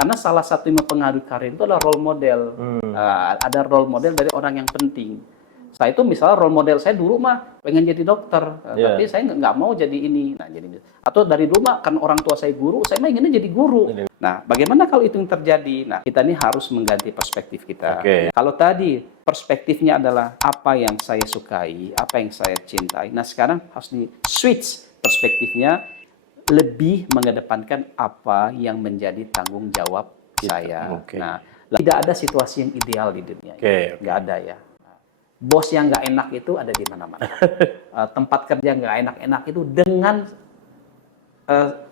Karena salah satu yang mempengaruhi karir itu adalah role model. Ada role model dari orang yang penting. Saya itu misalnya role model saya dulu mah pengen jadi dokter, tapi saya nggak mau jadi ini. Nah, jadi atau dari dulu mah kan orang tua saya guru, saya mah inginnya jadi guru. Nah, bagaimana kalau itu yang terjadi? Nah, kita ini harus mengganti perspektif kita. Kalau tadi perspektifnya adalah apa yang saya sukai, apa yang saya cintai. Nah, sekarang harus di switch perspektifnya, lebih mengedepankan apa yang menjadi tanggung jawab saya. Nah, tidak ada situasi yang ideal di dunia ini. Nggak ada ya. Bos yang nggak enak itu ada di mana-mana. Tempat kerja nggak enak-enak itu dengan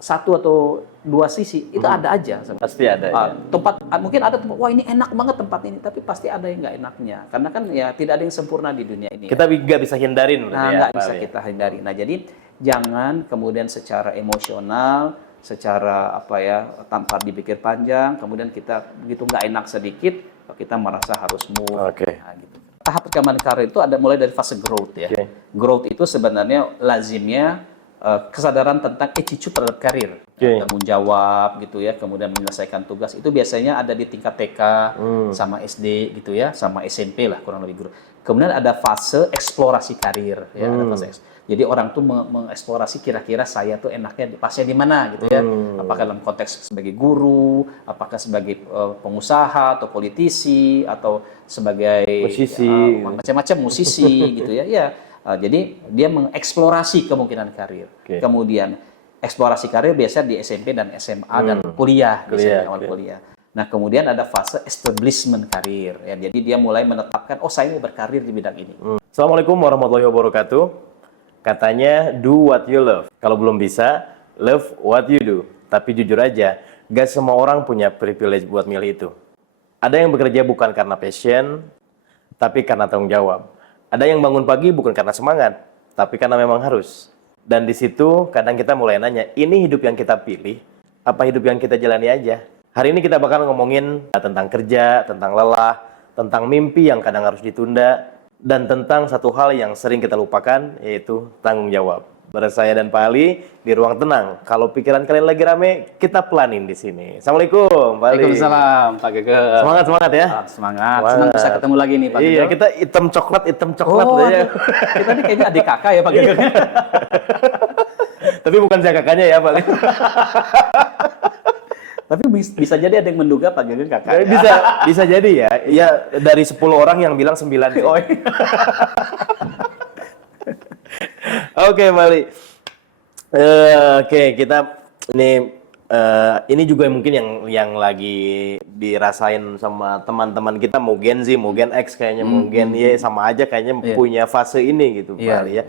satu atau dua sisi itu ada aja. Pasti ada. Ya. Tempat mungkin ada tempat, wah ini enak banget tempat ini, tapi pasti ada yang nggak enaknya. Karena kan ya tidak ada yang sempurna di dunia ini. Kita nggak bisa hindarin. Nah, nggak bisa kita hindari. Nah, jadi jangan kemudian secara emosional, secara apa ya, tanpa dipikir panjang, kemudian kita begitu nggak enak sedikit, kita merasa harus move. Nah, gitu. Tahap perkembangan karir itu ada mulai dari fase growth ya. Growth itu sebenarnya lazimnya kesadaran tentang attitude terhadap karir, tanggung jawab gitu ya, kemudian menyelesaikan tugas itu biasanya ada di tingkat TK sama SD gitu ya, sama SMP lah kurang lebih guru. Kemudian ada fase eksplorasi karir ya, ada fase jadi orang tuh mengeksplorasi kira-kira saya tuh enaknya pasnya di mana gitu ya. Apakah dalam konteks sebagai guru, apakah sebagai pengusaha atau politisi atau sebagai musisi, macam-macam musisi gitu ya. Ya, jadi dia mengeksplorasi kemungkinan karir. Kemudian eksplorasi karir biasanya di SMP dan SMA dan kuliah, biasanya awal kuliah. Nah, kemudian ada fase establishment karir ya. Jadi dia mulai menetapkan, oh saya mau berkarir di bidang ini. Assalamualaikum warahmatullahi wabarakatuh. Katanya do what you love. Kalau belum bisa, love what you do. Tapi jujur aja, gak semua orang punya privilege buat milih itu. Ada yang bekerja bukan karena passion, tapi karena tanggung jawab. Ada yang bangun pagi bukan karena semangat, tapi karena memang harus. Dan di situ kadang kita mulai nanya, ini hidup yang kita pilih, apa hidup yang kita jalani aja? Hari ini kita bakal ngomongin tentang kerja, tentang lelah, tentang mimpi yang kadang harus ditunda, dan tentang satu hal yang sering kita lupakan, yaitu tanggung jawab. Bersama saya dan Pak Ali di Ruang Tenang. Kalau pikiran kalian lagi rame, kita pelanin di sini. Assalamualaikum, Pak Ali. Waalaikumsalam, Pak Gege. Semangat ya. Semangat. Senang bisa ketemu lagi nih, Pak Gege. Iya, kita hitam coklat aja. Kita nih kayaknya adik kakak ya, Pak Gege. Tapi bukan saya kakaknya ya, Pak Ali. Tapi bisa jadi ada yang menduga Pak Gege kakak. Bisa jadi ya. Ya dari 10 orang yang bilang 9 deh. Oke, Mali. Oke, kita ini juga mungkin yang lagi dirasain sama teman-teman kita, mau Gen Z, mau Gen X kayaknya, mau Gen Y sama aja kayaknya punya fase ini gitu, Pak Ali ya.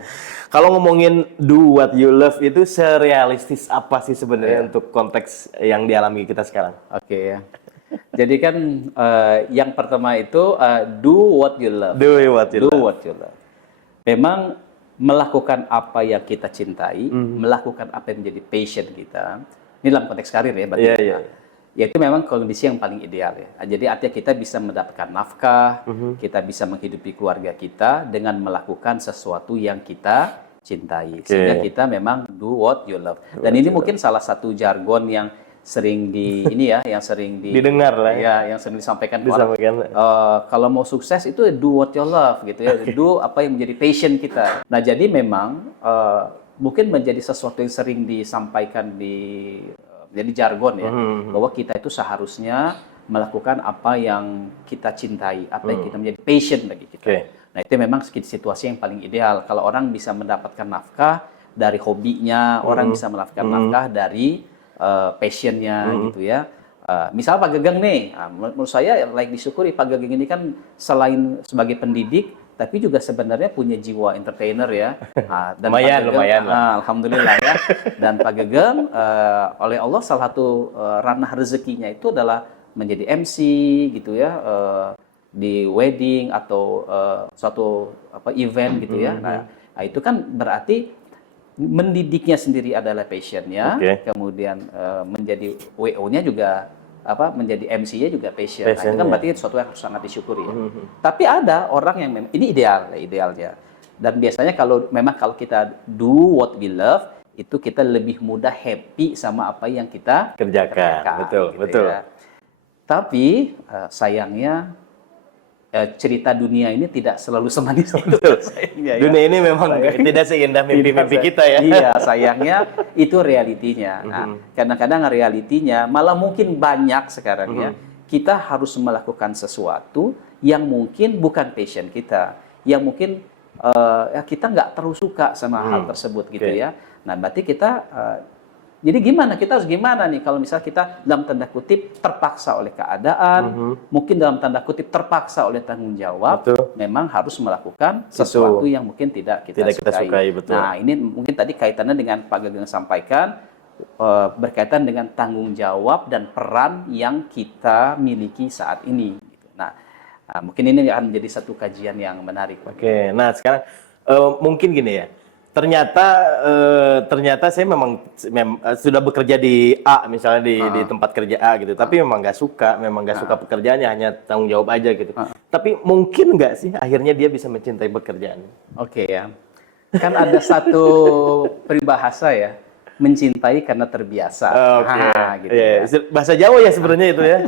Kalau ngomongin do what you love itu serealistis apa sih sebenarnya untuk konteks yang dialami kita sekarang? Oke ya. Jadi kan yang pertama itu do what you love. Do what you love. Memang melakukan apa yang kita cintai, melakukan apa yang menjadi passion kita. Ini dalam konteks karir ya, berarti. Yaitu memang kondisi yang paling ideal ya. Jadi artinya kita bisa mendapatkan nafkah, kita bisa menghidupi keluarga kita dengan melakukan sesuatu yang kita cintai. Sehingga kita memang do what you love. Dan ini mungkin salah satu jargon yang sering yang sering didengar lah ya, yang sering disampaikan orang. Kalau mau sukses itu do what you love gitu ya. Do apa yang menjadi passion kita. Nah, jadi memang mungkin menjadi sesuatu yang sering disampaikan jadi jargon ya, bahwa kita itu seharusnya melakukan apa yang kita cintai, apa yang kita menjadi passion bagi kita. Nah, itu memang situasi yang paling ideal. Kalau orang bisa mendapatkan nafkah dari hobinya, orang bisa mendapatkan nafkah dari passionnya gitu ya. Misal Pak Gegeng nih, menurut saya like disyukuri Pak Gegeng ini kan selain sebagai pendidik, tapi juga sebenarnya punya jiwa entertainer ya. Dan lumayan lah. Alhamdulillah ya. Dan Pak Gegeng oleh Allah salah satu ranah rezekinya itu adalah menjadi MC gitu ya, di wedding atau suatu event gitu ya. Nah, itu kan berarti mendidiknya sendiri adalah passionnya, kemudian menjadi WO-nya juga menjadi MC-nya juga passion. Nah, itu kan berarti sesuatu yang harus sangat disyukuri ya. Tapi ada orang yang memang ini idealnya. Dan biasanya kalau kita do what we love, itu kita lebih mudah happy sama apa yang kita kerjakan. Betul. Ya. Tapi sayangnya cerita dunia ini tidak selalu semanis itu. Sayangnya, ya. Dunia ini memang tidak seindah mimpi-mimpi kita ya. Iya, sayangnya itu realitinya. Nah, kadang-kadang realitinya malah mungkin banyak sekarang ya. Kita harus melakukan sesuatu yang mungkin bukan passion kita, yang mungkin ya kita nggak terlalu suka sama hal tersebut gitu ya. Nah, berarti kita jadi gimana? Kita harus gimana nih kalau misalnya kita dalam tanda kutip terpaksa oleh keadaan, mungkin dalam tanda kutip terpaksa oleh tanggung jawab, memang harus melakukan sesuatu yang mungkin tidak kita sukai. Betul. Nah, ini mungkin tadi kaitannya dengan Pak Gageng sampaikan, berkaitan dengan tanggung jawab dan peran yang kita miliki saat ini. Nah, mungkin ini akan menjadi satu kajian yang menarik. Oke, nah sekarang mungkin gini ya. Ternyata saya memang sudah bekerja di A misalnya di tempat kerja A gitu, tapi memang nggak suka pekerjaannya, hanya tanggung jawab aja gitu. Tapi mungkin nggak sih akhirnya dia bisa mencintai pekerjaan? Oke ya, kan ada satu peribahasa ya, mencintai karena terbiasa. Oke. Gitu ya. Bahasa Jawa ya sebenarnya itu ya.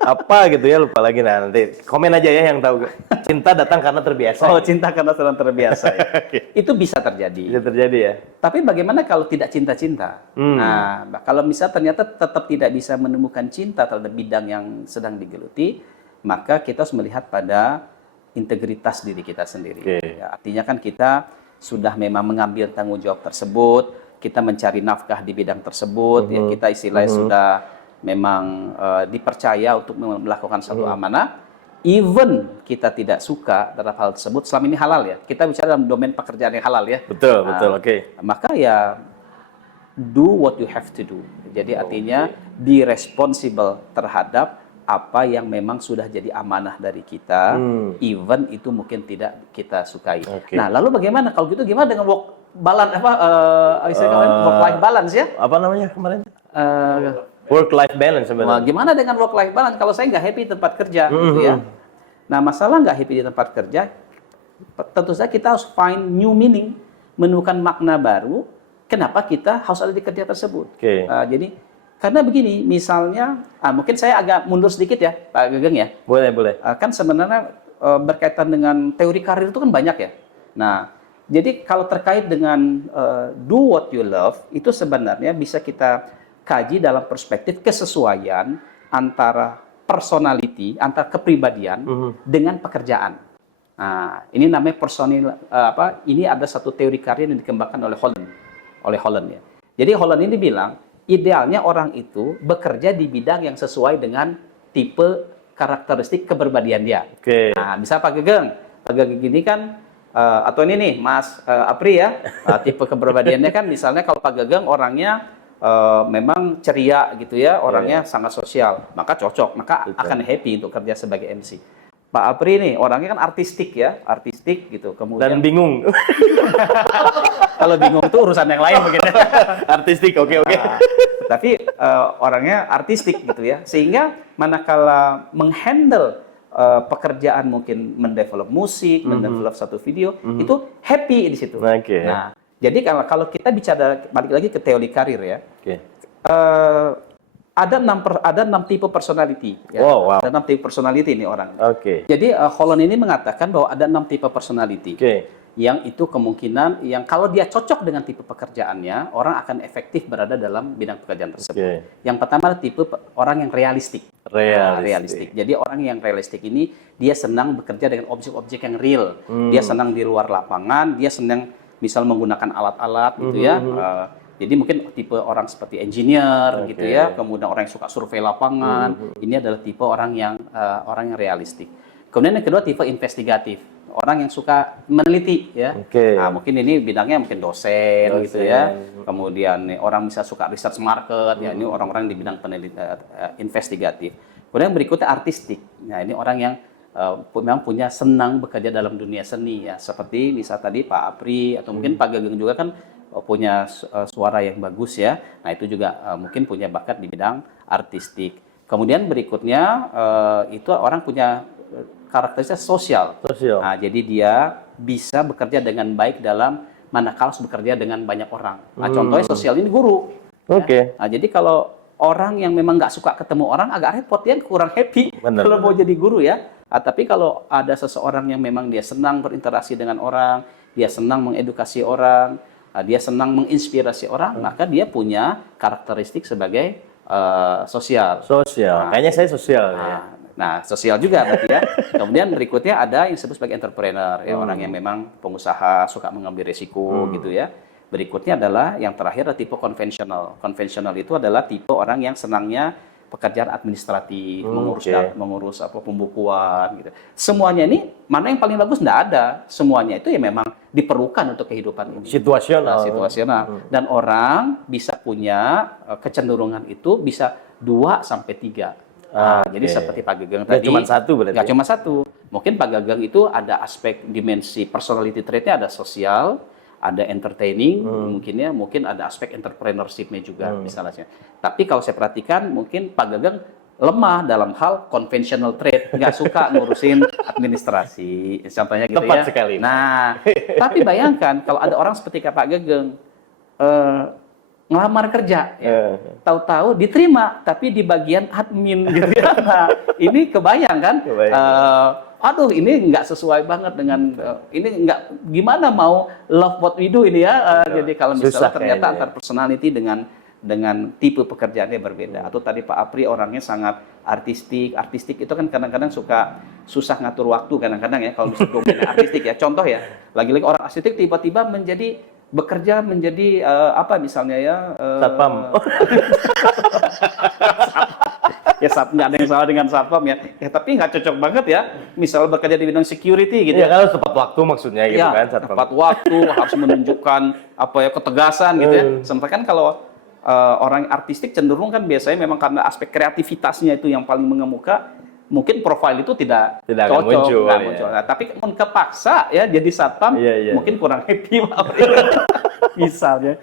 Apa gitu ya, lupa lagi. Nah, nanti komen aja ya yang tahu. Cinta datang karena terbiasa. Oh, cinta karena terbiasa ya. Itu bisa terjadi. Bisa terjadi ya. Tapi bagaimana kalau tidak cinta-cinta? Nah, kalau misalnya ternyata tetap tidak bisa menemukan cinta terhadap bidang yang sedang digeluti, maka kita harus melihat pada integritas diri kita sendiri. Ya, artinya kan kita sudah memang mengambil tanggung jawab tersebut, kita mencari nafkah di bidang tersebut, ya kita istilahnya sudah memang dipercaya untuk melakukan satu amanah, even kita tidak suka terhadap hal tersebut, selama ini halal ya. Kita bicara dalam domain pekerjaan yang halal ya. Betul, oke. Maka ya do what you have to do. Jadi artinya be responsible terhadap apa yang memang sudah jadi amanah dari kita, even itu mungkin tidak kita sukai. Nah, lalu bagaimana kalau gitu? Gimana dengan work balance work life balance ya? Apa namanya kemarin? Work life balance sebenarnya. Gimana dengan work life balance kalau saya nggak happy di tempat kerja gitu ya? Nah, masalah nggak happy di tempat kerja, tentu saja kita harus find new meaning, menemukan makna baru. Kenapa kita harus ada di kerja tersebut? Jadi karena begini, misalnya, mungkin saya agak mundur sedikit ya, Pak Gageng ya. Boleh. Kan sebenarnya berkaitan dengan teori karir itu kan banyak ya. Nah, jadi kalau terkait dengan do what you love, itu sebenarnya bisa kita kaji dalam perspektif kesesuaian antara personality, antara kepribadian dengan pekerjaan. Nah, ini namanya ini ada satu teori karir yang dikembangkan oleh Holland ya. Jadi Holland ini bilang idealnya orang itu bekerja di bidang yang sesuai dengan tipe karakteristik kepribadian dia. Nah, bisa Pak Gageng ini kan atau ini nih Mas Apri ya, tipe kepribadiannya kan misalnya kalau Pak Gageng orangnya memang ceria gitu ya, orangnya sangat sosial, maka cocok, maka akan happy untuk kerja sebagai MC. Pak Apri nih orangnya kan artistik gitu, kemudian dan bingung. Kalau bingung itu urusan yang lain mungkin. Artistik, oke. Tapi orangnya artistik gitu ya, sehingga manakala menghandle pekerjaan mungkin mendevelop musik, mendevelop satu video, itu happy di situ. Nah, jadi kalau kita bicara balik lagi ke teori karir ya, ada 6 tipe personality. Ya. Ada 6 tipe personality ini orang. Jadi Holland ini mengatakan bahwa ada 6 tipe personality. Yang itu kemungkinan yang kalau dia cocok dengan tipe pekerjaannya, orang akan efektif berada dalam bidang pekerjaan tersebut. Yang pertama adalah tipe orang yang realistik. Realistik. Jadi orang yang realistik ini dia senang bekerja dengan objek-objek yang real. Dia senang di luar lapangan, dia senang misal menggunakan alat-alat gitu ya. Jadi mungkin tipe orang seperti engineer gitu ya, kemudian orang yang suka survei lapangan. Ini adalah tipe orang yang realistik. Kemudian yang kedua tipe investigatif, orang yang suka meneliti ya. Nah, mungkin ini bidangnya mungkin dosen gitu ya. Kemudian orang bisa suka research market ya, ini orang-orang di bidang penelitian investigatif. Kemudian berikutnya artistik. Nah, ini orang yang memang punya senang bekerja dalam dunia seni ya, seperti misal tadi Pak Apri atau mungkin Pak Gageng juga kan punya suara yang bagus ya. Nah, itu juga mungkin punya bakat di bidang artistik. Kemudian berikutnya itu orang punya karakteristik sosial. Nah, jadi dia bisa bekerja dengan baik dalam manakala harus bekerja dengan banyak orang. Nah, contohnya sosial ini guru. Nah, jadi kalau orang yang memang nggak suka ketemu orang agak repot, dia kurang happy kalau mau jadi guru ya. Tapi kalau ada seseorang yang memang dia senang berinteraksi dengan orang, dia senang mengedukasi orang, dia senang menginspirasi orang, maka dia punya karakteristik sebagai sosial. Kayaknya saya sosial ya. Nah, sosial juga berarti ya. Kemudian berikutnya ada yang disebut sebagai entrepreneur, ya, orang yang memang pengusaha, suka mengambil risiko gitu ya. Berikutnya adalah yang terakhir adalah tipe konvensional. Konvensional itu adalah tipe orang yang senangnya pekerjaan administratif, mengurus apa pembukuan gitu. Semuanya ini mana yang paling bagus enggak ada. Semuanya itu ya memang diperlukan untuk kehidupan ini. Situasional. Dan orang bisa punya kecenderungan itu bisa 2 sampai 3. Jadi seperti Pak Gageng tadi. Nggak cuma satu berarti. Nggak cuma satu. Mungkin Pak Gageng itu ada aspek dimensi personality trait-nya, ada sosial, ada entertaining, mungkin ada aspek entrepreneurship-nya juga misalnya. Tapi kalau saya perhatikan mungkin Pak Gageng lemah dalam hal conventional trait, nggak suka ngurusin administrasi, contohnya gitu. Tepat sekali. Nah, tapi bayangkan kalau ada orang seperti Pak Gageng ngelamar kerja, ya. Tahu-tahu diterima, tapi di bagian admin gitu ya. Nah, ini kebayang kan? Aduh, ini nggak sesuai banget dengan ini nggak gimana mau love what we do ini ya. Jadi kalau misalnya ternyata antar personality dengan tipe pekerjaannya berbeda. Atau tadi Pak Apri orangnya sangat artistik itu kan kadang-kadang susah ngatur waktu kadang-kadang ya kalau misalnya domain artistik ya. Contoh ya, lagi-lagi orang artistik tiba-tiba bekerja menjadi apa misalnya ya satpam. Ya nggak ada yang salah dengan satpam ya. Tapi nggak cocok banget ya. Misal bekerja di bidang security gitu ya. Kalau tepat waktu maksudnya gitu kan satpam. Tepat waktu harus menunjukkan apa ya ketegasan gitu ya. Sementara kan kalau orang artistik cenderung kan biasanya memang karena aspek kreativitasnya itu yang paling mengemuka. Mungkin profil itu tidak cocok, muncul. Nah, tapi kalau kepaksa ya jadi satpam, mungkin kurang happy misalnya.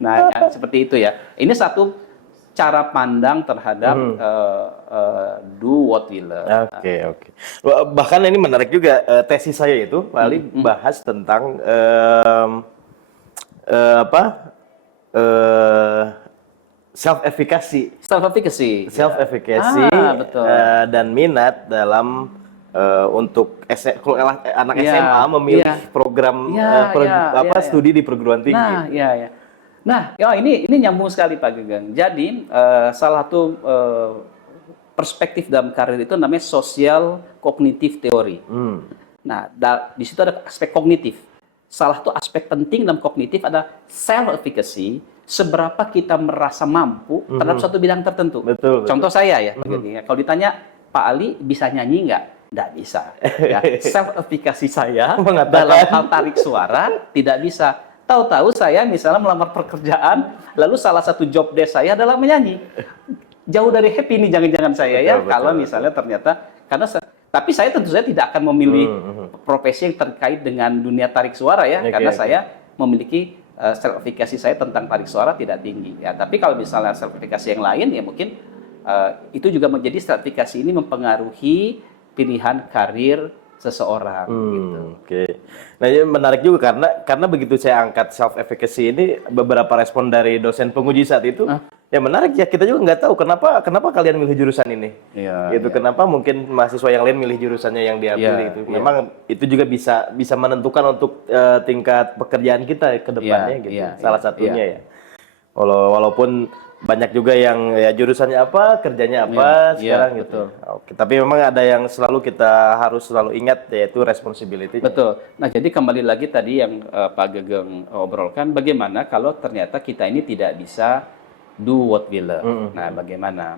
Nah, ya, seperti itu ya. Ini satu cara pandang terhadap do what we love. Oke. Bahkan ini menarik juga tesis saya itu, Pak Ali bahas tentang self-efficacy, betul. Dan minat dalam untuk anak SMA memilih program studi di perguruan tinggi. Nah, ini nyambung sekali Pak Gageng. Jadi salah satu perspektif dalam karir itu namanya social cognitive theory. Nah, di situ ada aspek kognitif. Salah satu aspek penting dalam kognitif ada self-efficacy. Seberapa kita merasa mampu terhadap suatu bidang tertentu. Betul. Contoh saya ya, kalau ditanya Pak Ali bisa nyanyi nggak? Nggak bisa. Ya, self-efficacy saya dalam hal tarik suara tidak bisa. Tahu-tahu saya misalnya melamar pekerjaan, lalu salah satu job desk saya adalah menyanyi. Jauh dari happy nih jangan-jangan saya kalau misalnya ternyata tapi saya tentu saja tidak akan memilih profesi yang terkait dengan dunia tarik suara ya, karena saya memiliki sertifikasi saya tentang tarik suara tidak tinggi ya. Tapi kalau misalnya sertifikasi yang lain ya mungkin itu juga menjadi sertifikasi ini mempengaruhi pilihan karir seseorang gitu. Nah, ini menarik juga karena begitu saya angkat self efficacy ini beberapa respon dari dosen penguji saat itu ya menarik ya, kita juga nggak tahu kenapa kalian milih jurusan ini. Kenapa mungkin mahasiswa yang lain milih jurusannya yang diambil itu. Memang itu juga bisa menentukan untuk tingkat pekerjaan kita ke depannya gitu. Salah satunya ya. Walaupun banyak juga yang ya jurusannya apa, kerjanya apa sekarang gitu. Oke, tapi memang ada yang kita harus selalu ingat yaitu responsibility. Betul. Nah, jadi kembali lagi tadi yang Pak Gageng obrolkan, bagaimana kalau ternyata kita ini tidak bisa do what we love. Nah, bagaimana?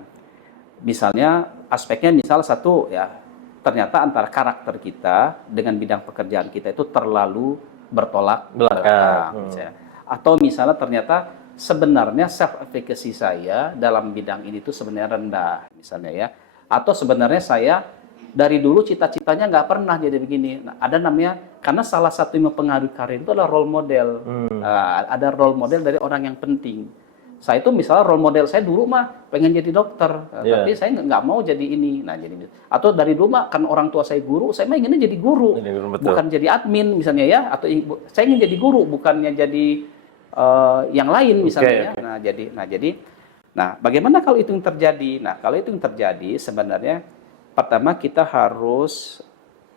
Misalnya aspeknya satu ya, ternyata antara karakter kita dengan bidang pekerjaan kita itu terlalu bertolak belakang. Atau misalnya ternyata sebenarnya self-efficacy saya dalam bidang ini tuh sebenarnya rendah, misalnya ya. Atau sebenarnya saya dari dulu cita-citanya nggak pernah jadi begini. Nah, ada namanya, karena salah satu yang mempengaruhi karir itu adalah role model. Ada role model dari orang yang penting. Saya itu misalnya role model saya dulu mah pengen jadi dokter, tapi saya nggak mau jadi ini. Nah, jadi atau dari dulu mah kan orang tua saya guru, saya mah inginnya jadi guru, bukan jadi admin misalnya ya. Atau saya ingin jadi guru, bukannya jadi yang lain misalnya ya. Nah Nah, bagaimana kalau itu yang terjadi? Nah, kalau itu yang terjadi, sebenarnya pertama kita harus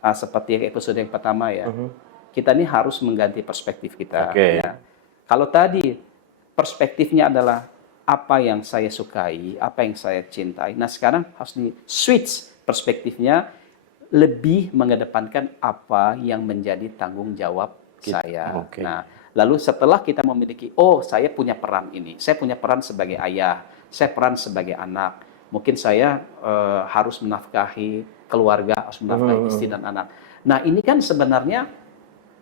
seperti episode yang pertama ya, kita ini harus mengganti perspektif kita. Oke. Ya. Kalau tadi perspektifnya adalah apa yang saya sukai, apa yang saya cintai. Nah, sekarang harus di switch perspektifnya, lebih mengedepankan apa yang menjadi tanggung jawab saya. Oke. Nah, lalu setelah kita memiliki, oh saya punya peran ini, saya punya peran sebagai ayah, saya peran sebagai anak, mungkin saya harus menafkahi keluarga, harus menafkahi istri dan anak. Nah, ini kan sebenarnya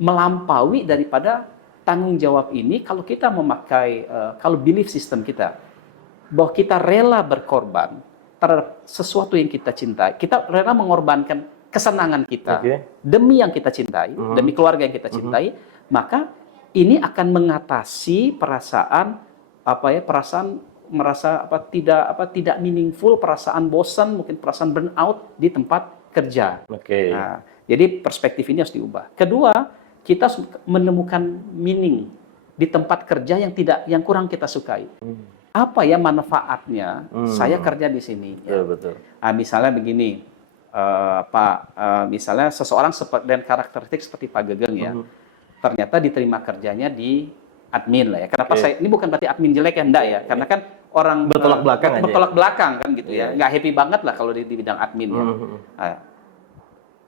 melampaui daripada tanggung jawab ini kalau kita memakai, kalau belief system kita, bahwa kita rela berkorban terhadap sesuatu yang kita cintai, kita rela mengorbankan kesenangan kita demi yang kita cintai, demi keluarga yang kita cintai, maka ini akan mengatasi perasaan perasaan merasa tidak meaningful, perasaan bosan, mungkin perasaan burnout di tempat kerja. Nah, jadi perspektif ini harus diubah. Kedua, kita harus menemukan meaning di tempat kerja yang kurang kita sukai. Apa ya manfaatnya saya kerja di sini? Betul. Nah, misalnya begini, misalnya seseorang dengan karakteristik seperti Pak Gegeng ya, ternyata diterima kerjanya di admin lah ya. Kenapa ini bukan berarti admin jelek ya, enggak ya? Karena kan orang bertolak belakang kan gitu ya, nggak happy banget lah kalau di bidang admin ya.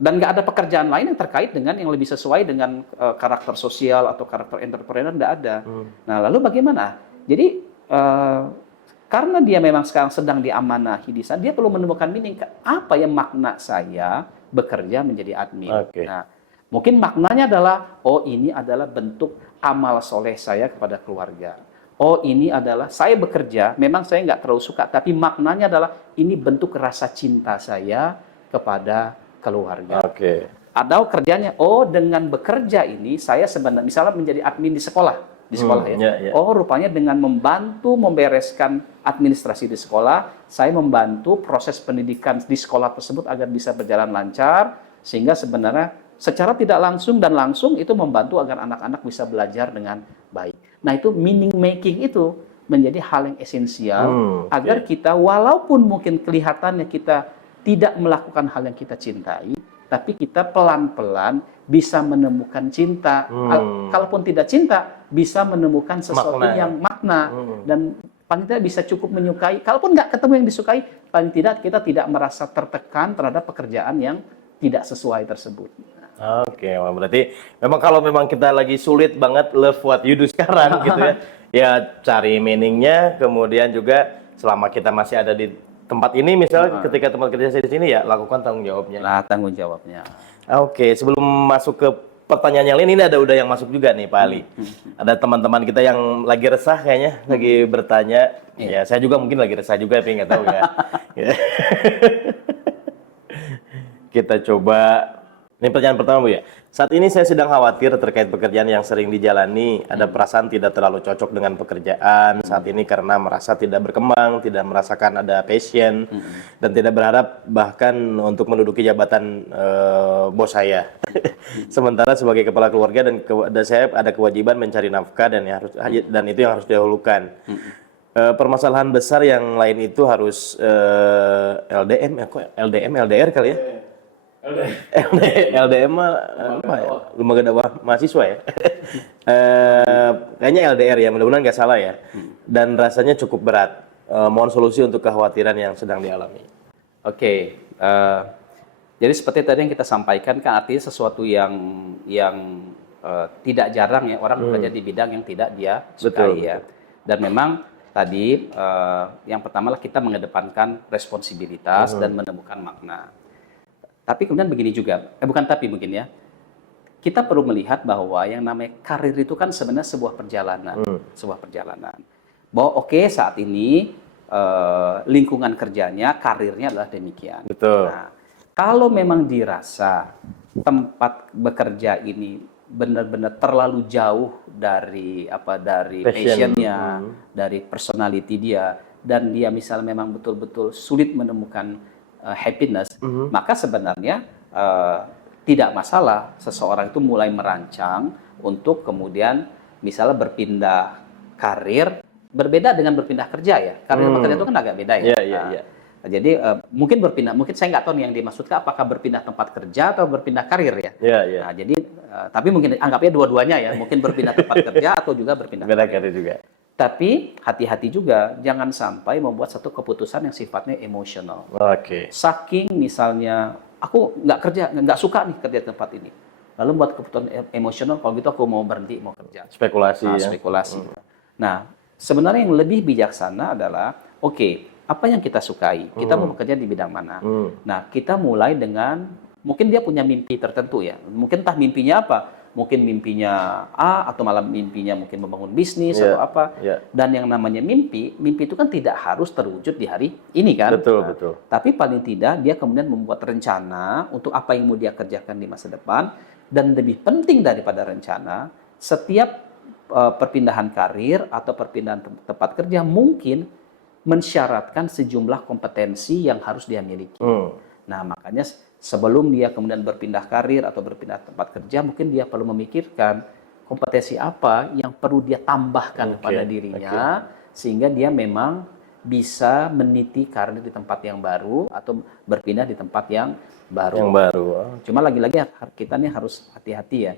Dan nggak ada pekerjaan lain yang terkait dengan yang lebih sesuai dengan karakter sosial atau karakter entrepreneur, nggak ada. Nah, lalu bagaimana? Jadi karena dia memang sekarang sedang diamanahi di sana, dia perlu menemukan meaning, apa yang makna saya bekerja menjadi admin. Nah, mungkin maknanya adalah, oh ini adalah bentuk amal soleh saya kepada keluarga. Oh ini adalah, saya bekerja, memang saya nggak terlalu suka, tapi maknanya adalah ini bentuk rasa cinta saya kepada keluarga. Atau kerjanya, oh dengan bekerja ini, saya sebenarnya, misalnya menjadi admin di sekolah ya. Oh rupanya dengan membantu membereskan administrasi di sekolah, saya membantu proses pendidikan di sekolah tersebut agar bisa berjalan lancar, sehingga sebenarnya secara tidak langsung dan langsung itu membantu agar anak-anak bisa belajar dengan baik. Nah itu meaning making itu menjadi hal yang esensial agar kita walaupun mungkin kelihatannya kita tidak melakukan hal yang kita cintai, tapi kita pelan-pelan bisa menemukan cinta. Kalaupun tidak cinta, bisa menemukan sesuatu yang makna. Dan paling tidak bisa cukup menyukai. Kalaupun nggak ketemu yang disukai, paling tidak kita tidak merasa tertekan terhadap pekerjaan yang tidak sesuai tersebut. Berarti memang kalau memang kita lagi sulit banget love what you do sekarang gitu ya, ya cari meaningnya, kemudian juga selama kita masih ada di tempat ini, misalnya ketika tempat kerja saya di sini, ya lakukan tanggung jawabnya. Tanggung jawabnya. Sebelum masuk ke pertanyaan yang lain, ini udah yang masuk juga nih Pak Ali. Ada teman-teman kita yang lagi resah kayaknya, lagi bertanya. Ya saya juga mungkin lagi resah juga, tapi nggak tahu ya. Kita coba. Ini pertanyaan pertama Bu ya. Saat ini saya sedang khawatir terkait pekerjaan yang sering dijalani. Ada perasaan tidak terlalu cocok dengan pekerjaan saat ini karena merasa tidak berkembang, tidak merasakan ada passion, dan tidak berharap bahkan untuk menduduki jabatan bos saya. Sementara sebagai kepala keluarga dan saya ada kewajiban mencari nafkah dan itu yang harus didahulukan. Permasalahan besar yang lain itu harus LDR kali ya? LDM mah apa ya? Lembaga dakwah mahasiswa ya. Kayaknya LDR ya, mudah-mudahan nggak salah ya. Dan rasanya cukup berat. Mohon solusi untuk kekhawatiran yang sedang dialami. Jadi seperti tadi yang kita sampaikan kan, artinya sesuatu yang tidak jarang ya orang bekerja di bidang yang tidak dia sukai ya. Dan memang tadi yang pertama lah kita mengedepankan responsibilitas dan menemukan makna. Tapi kemudian begini juga, bukan tapi mungkin ya, kita perlu melihat bahwa yang namanya karir itu kan sebenarnya sebuah perjalanan. Bahwa saat ini lingkungan kerjanya, karirnya adalah demikian. Nah, kalau memang dirasa tempat bekerja ini benar-benar terlalu jauh dari passionnya, dari personality dia, dan dia misalnya memang betul-betul sulit menemukan happiness, maka sebenarnya tidak masalah seseorang itu mulai merancang untuk kemudian misalnya berpindah karir Berbeda dengan berpindah kerja ya. Karir sama kerja itu kan agak beda ya. Iya. Jadi mungkin mungkin saya nggak tahu nih yang dimaksudkan apakah berpindah tempat kerja atau berpindah karir ya. Iya. Nah, jadi tapi mungkin anggapnya dua-duanya ya, mungkin berpindah tempat kerja atau juga berpindah karir juga. Tapi hati-hati juga, jangan sampai membuat satu keputusan yang sifatnya emosional. Oke. Saking misalnya aku nggak suka nih kerja di tempat ini, lalu buat keputusan emosional, kalau gitu aku mau berhenti, mau kerja. Spekulasi. Spekulasi. Nah, sebenarnya yang lebih bijaksana adalah, oke, apa yang kita sukai? Kita mau bekerja di bidang mana? Nah, kita mulai dengan, mungkin dia punya mimpi tertentu ya. Mungkin entah mimpinya apa. Mungkin mimpinya A, atau malah mimpinya mungkin membangun bisnis atau apa. Dan yang namanya mimpi itu kan tidak harus terwujud di hari ini kan. Betul. Tapi paling tidak dia kemudian membuat rencana untuk apa yang mau dia kerjakan di masa depan. Dan lebih penting daripada rencana, setiap perpindahan karir atau perpindahan tempat kerja mungkin mensyaratkan sejumlah kompetensi yang harus dia miliki. Nah, makanya sebelum dia kemudian berpindah karir atau berpindah tempat kerja, mungkin dia perlu memikirkan kompetensi apa yang perlu dia tambahkan pada dirinya, sehingga dia memang bisa meniti karir di tempat yang baru atau berpindah di tempat yang baru. Cuma lagi-lagi kita nih harus hati-hati ya,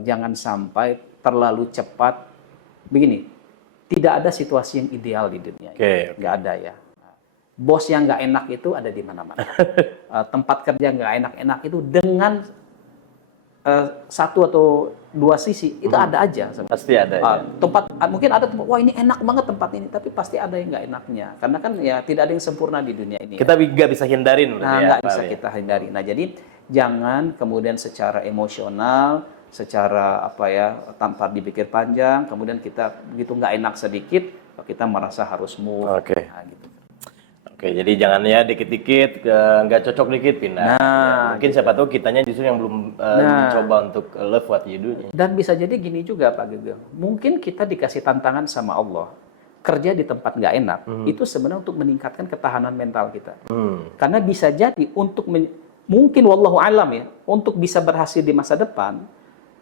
jangan sampai terlalu cepat. Begini, tidak ada situasi yang ideal di dunia. Nggak ada ya. Bos yang nggak enak itu ada di mana-mana. Tempat kerja nggak enak-enak itu dengan satu atau dua sisi itu ada aja. Pasti ada. Mungkin ada tempat, wah ini enak banget tempat ini, tapi pasti ada yang nggak enaknya. Karena kan ya tidak ada yang sempurna di dunia ini. Kita nggak bisa hindarin. Nggak bisa kita hindari. Nah, jadi jangan kemudian secara emosional, secara tanpa dipikir panjang, kemudian kita begitu nggak enak sedikit, kita merasa harus move. Nah, gitu. Oke, jadi jangan ya dikit-dikit nggak cocok dikit pindah. Mungkin siapa tahu kitanya justru yang belum mencoba untuk love what you do. Dan bisa jadi gini juga Pak Gege, mungkin kita dikasih tantangan sama Allah, kerja di tempat nggak enak, itu sebenarnya untuk meningkatkan ketahanan mental kita. Karena bisa jadi untuk mungkin wallahu alam ya, untuk bisa berhasil di masa depan,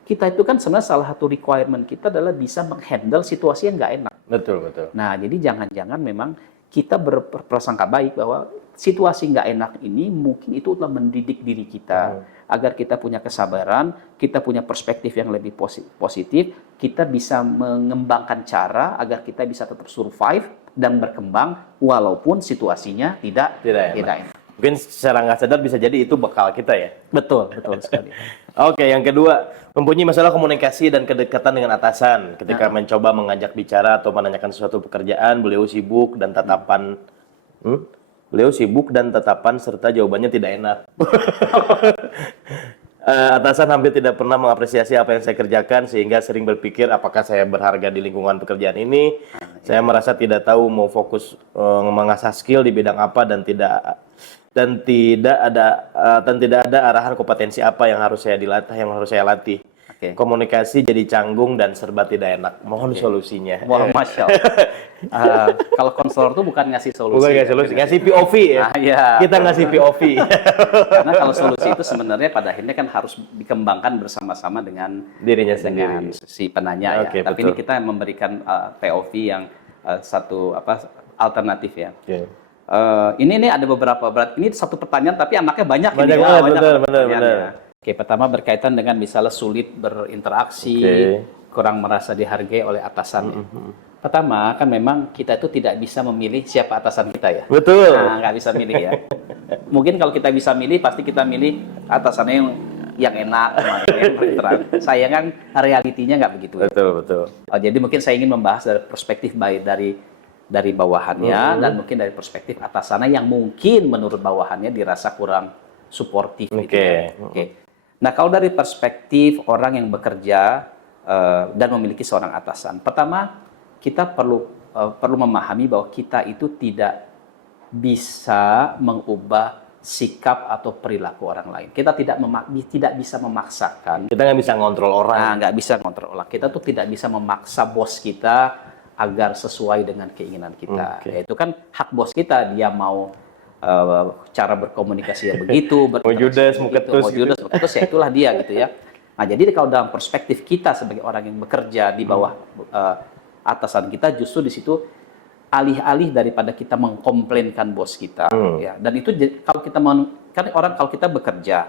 kita itu kan sebenarnya salah satu requirement kita adalah bisa menghandle situasi yang nggak enak. Betul. Nah, jadi jangan-jangan memang kita berprasangka baik bahwa situasi nggak enak ini mungkin itu telah mendidik diri kita agar kita punya kesabaran, kita punya perspektif yang lebih positif, kita bisa mengembangkan cara agar kita bisa tetap survive dan berkembang walaupun situasinya tidak enak. Mungkin secara nggak sadar bisa jadi itu bekal kita ya. Betul sekali. Oke, yang kedua, mempunyai masalah komunikasi dan kedekatan dengan atasan. Ketika mencoba mengajak bicara atau menanyakan sesuatu pekerjaan, beliau sibuk dan tatapan serta jawabannya tidak enak. Atasan hampir tidak pernah mengapresiasi apa yang saya kerjakan sehingga sering berpikir apakah saya berharga di lingkungan pekerjaan ini. Saya merasa tidak tahu mau fokus mengasah skill di bidang apa dan tidak ada arahan kompetensi apa yang harus saya latih. Komunikasi jadi canggung dan serba tidak enak. Mohon solusinya. Wah, Masya Allah. Kalau konselor itu bukan ngasih solusi. Ngasih POV ya. Kita ngasih POV. Karena kalau solusi itu sebenarnya pada akhirnya kan harus dikembangkan bersama-sama dengan dirinya dengan si penanya ya. Tapi ini kita memberikan POV yang satu alternatif ya. Ini ada beberapa ini satu pertanyaan tapi anaknya banyak benar. Pertama berkaitan dengan misalnya sulit berinteraksi, kurang merasa dihargai oleh atasan. Pertama kan memang kita itu tidak bisa memilih siapa atasan kita ya. Betul. Nah, nggak bisa milih ya. Mungkin kalau kita bisa milih pasti kita milih atasannya yang enak, yang berinteraksi. Sayang kan realitinya nggak begitu. Betul. Jadi mungkin saya ingin membahas dari perspektif baik dari bawahannya dan mungkin dari perspektif atasannya yang mungkin menurut bawahannya dirasa kurang suportif. Nah, kalau dari perspektif orang yang bekerja dan memiliki seorang atasan, pertama kita perlu memahami bahwa kita itu tidak bisa mengubah sikap atau perilaku orang lain. Kita tidak bisa memaksakan. Kita nggak bisa ngontrol orang. Nah, nggak bisa ngontrol orang. Kita tuh tidak bisa memaksa bos kita agar sesuai dengan keinginan kita. Itu kan hak bos kita, dia mau cara berkomunikasi yang begitu, mau judes, mau ketus, ya itulah dia gitu ya. Nah, jadi kalau dalam perspektif kita sebagai orang yang bekerja di bawah atasan kita justru di situ alih-alih daripada kita mengkomplainkan bos kita, ya. Dan itu kalau kita kan orang kalau kita bekerja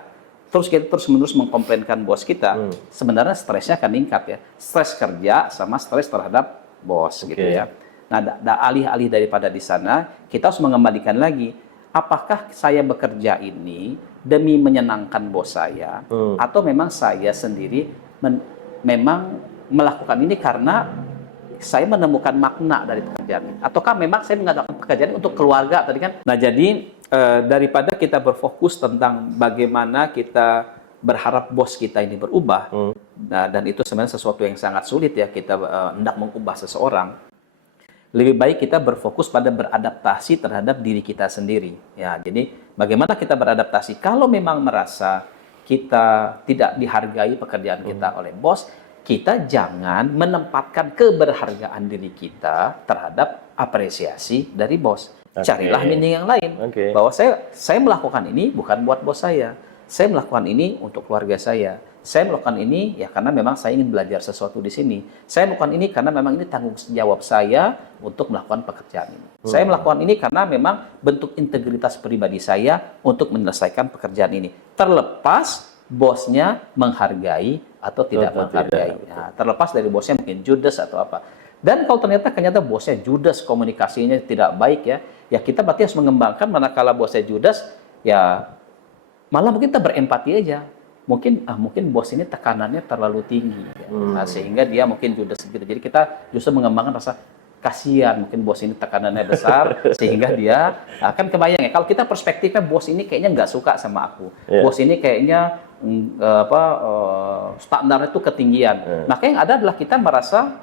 terus kita terus-menerus mengkomplainkan bos kita, sebenarnya stresnya akan meningkat ya. Stres kerja sama stres terhadap bos gitu ya. Nah, alih-alih daripada di sana, kita harus mengembalikan lagi, apakah saya bekerja ini demi menyenangkan bos saya, atau memang saya sendiri memang melakukan ini karena saya menemukan makna dari pekerjaan ini, ataukah memang saya mengadakan pekerjaan ini untuk keluarga tadi kan. Nah, jadi daripada kita berfokus tentang bagaimana kita berharap bos kita ini berubah, nah, dan itu sebenarnya sesuatu yang sangat sulit ya, kita hendak mengubah seseorang, lebih baik kita berfokus pada beradaptasi terhadap diri kita sendiri. Ya, jadi bagaimana kita beradaptasi kalau memang merasa kita tidak dihargai pekerjaan kita oleh bos, kita jangan menempatkan keberhargaan diri kita terhadap apresiasi dari bos. Carilah meaning yang lain. Bahwa saya melakukan ini bukan buat bos saya melakukan ini untuk keluarga saya melakukan ini ya karena memang saya ingin belajar sesuatu di sini. Saya melakukan ini karena memang ini tanggung jawab saya untuk melakukan pekerjaan ini. Saya melakukan ini karena memang bentuk integritas pribadi saya untuk menyelesaikan pekerjaan ini. Terlepas bosnya menghargai atau tidak menghargai. Nah, terlepas dari bosnya mungkin judes atau apa. Dan kalau ternyata bosnya judes, komunikasinya tidak baik ya kita berarti harus mengembangkan. Manakala bosnya judes, ya malah mungkin kita berempati aja. Mungkin bos ini tekanannya terlalu tinggi, ya. Nah, sehingga dia mungkin judes gitu. Jadi kita justru mengembangkan rasa kasihan, mungkin bos ini tekanannya besar sehingga dia akan kebayang ya. Kalau kita perspektifnya bos ini kayaknya nggak suka sama aku, bos ini kayaknya standarnya itu ketinggian. Maka yang ada adalah kita merasa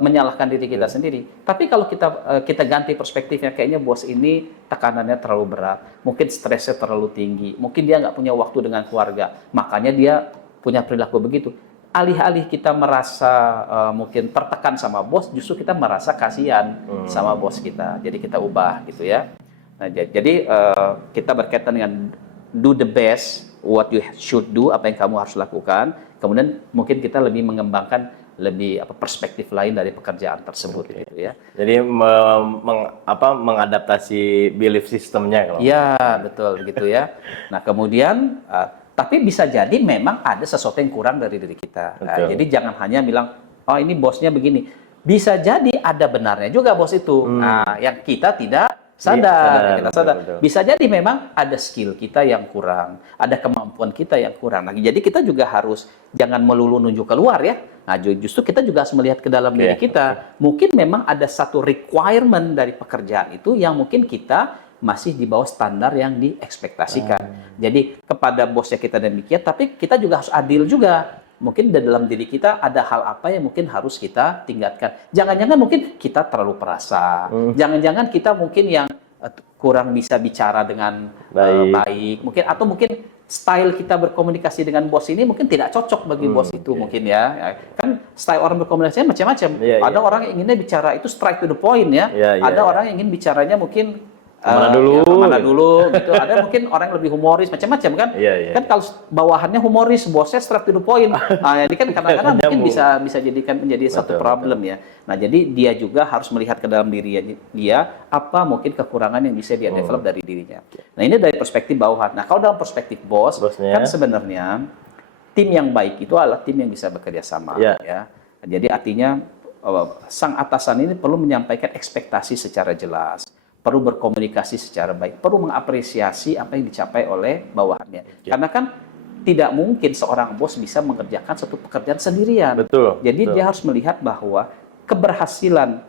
menyalahkan diri kita sendiri. Tapi kalau kita ganti perspektifnya, kayaknya bos ini tekanannya terlalu berat, mungkin stresnya terlalu tinggi, mungkin dia nggak punya waktu dengan keluarga, makanya dia punya perilaku begitu. Alih-alih kita merasa mungkin tertekan sama bos, justru kita merasa kasihan sama bos kita. Jadi kita ubah gitu ya. Nah, jadi kita berkaitan dengan do the best, what you should do, apa yang kamu harus lakukan. Kemudian mungkin kita lebih mengembangkan perspektif lain dari pekerjaan tersebut gitu ya. Jadi mengadaptasi belief sistemnya kalau. Iya, betul gitu ya. Nah, kemudian tapi bisa jadi memang ada sesuatu yang kurang dari diri kita. Nah, jadi jangan hanya bilang, oh ini bosnya begini. Bisa jadi ada benarnya juga bos itu. Nah, yang kita tidak sadar. Betul. Bisa jadi memang ada skill kita yang kurang, ada kemampuan kita yang kurang. Nah, jadi kita juga harus jangan melulu nunjuk keluar ya. Nah, justru kita juga harus melihat ke dalam diri kita. Mungkin memang ada satu requirement dari pekerjaan itu yang mungkin kita masih di bawah standar yang diekspektasikan. Jadi kepada bosnya kita demikian, tapi kita juga harus adil juga. Mungkin di dalam diri kita ada hal apa yang mungkin harus kita tingkatkan. Jangan-jangan mungkin kita terlalu perasa. Jangan-jangan kita mungkin yang kurang bisa bicara dengan baik. Mungkin style kita berkomunikasi dengan bos ini mungkin tidak cocok bagi bos itu mungkin ya. Kan style orang berkomunikasi macam-macam. Ada orang yang inginnya bicara itu straight to the point ya. Ada orang yang ingin bicaranya mungkin kemana dulu gitu. Ada mungkin orang yang lebih humoris macam-macam kan. Kan kalau bawahannya humoris, bosnya straight to the point. Nah, ini kan kadang-kadang mungkin bisa jadikan menjadi satu problem ya. Nah, jadi dia juga harus melihat ke dalam diri dia apa mungkin kekurangan yang bisa dia develop dari dirinya. Nah, ini dari perspektif bawahan. Nah, kalau dalam perspektif bosnya, kan sebenarnya tim yang baik itu adalah tim yang bisa bekerja sama ya. Jadi artinya sang atasan ini perlu menyampaikan ekspektasi secara jelas, perlu berkomunikasi secara baik, perlu mengapresiasi apa yang dicapai oleh bawahannya. Karena kan tidak mungkin seorang bos bisa mengerjakan satu pekerjaan sendirian. Jadi dia harus melihat bahwa keberhasilan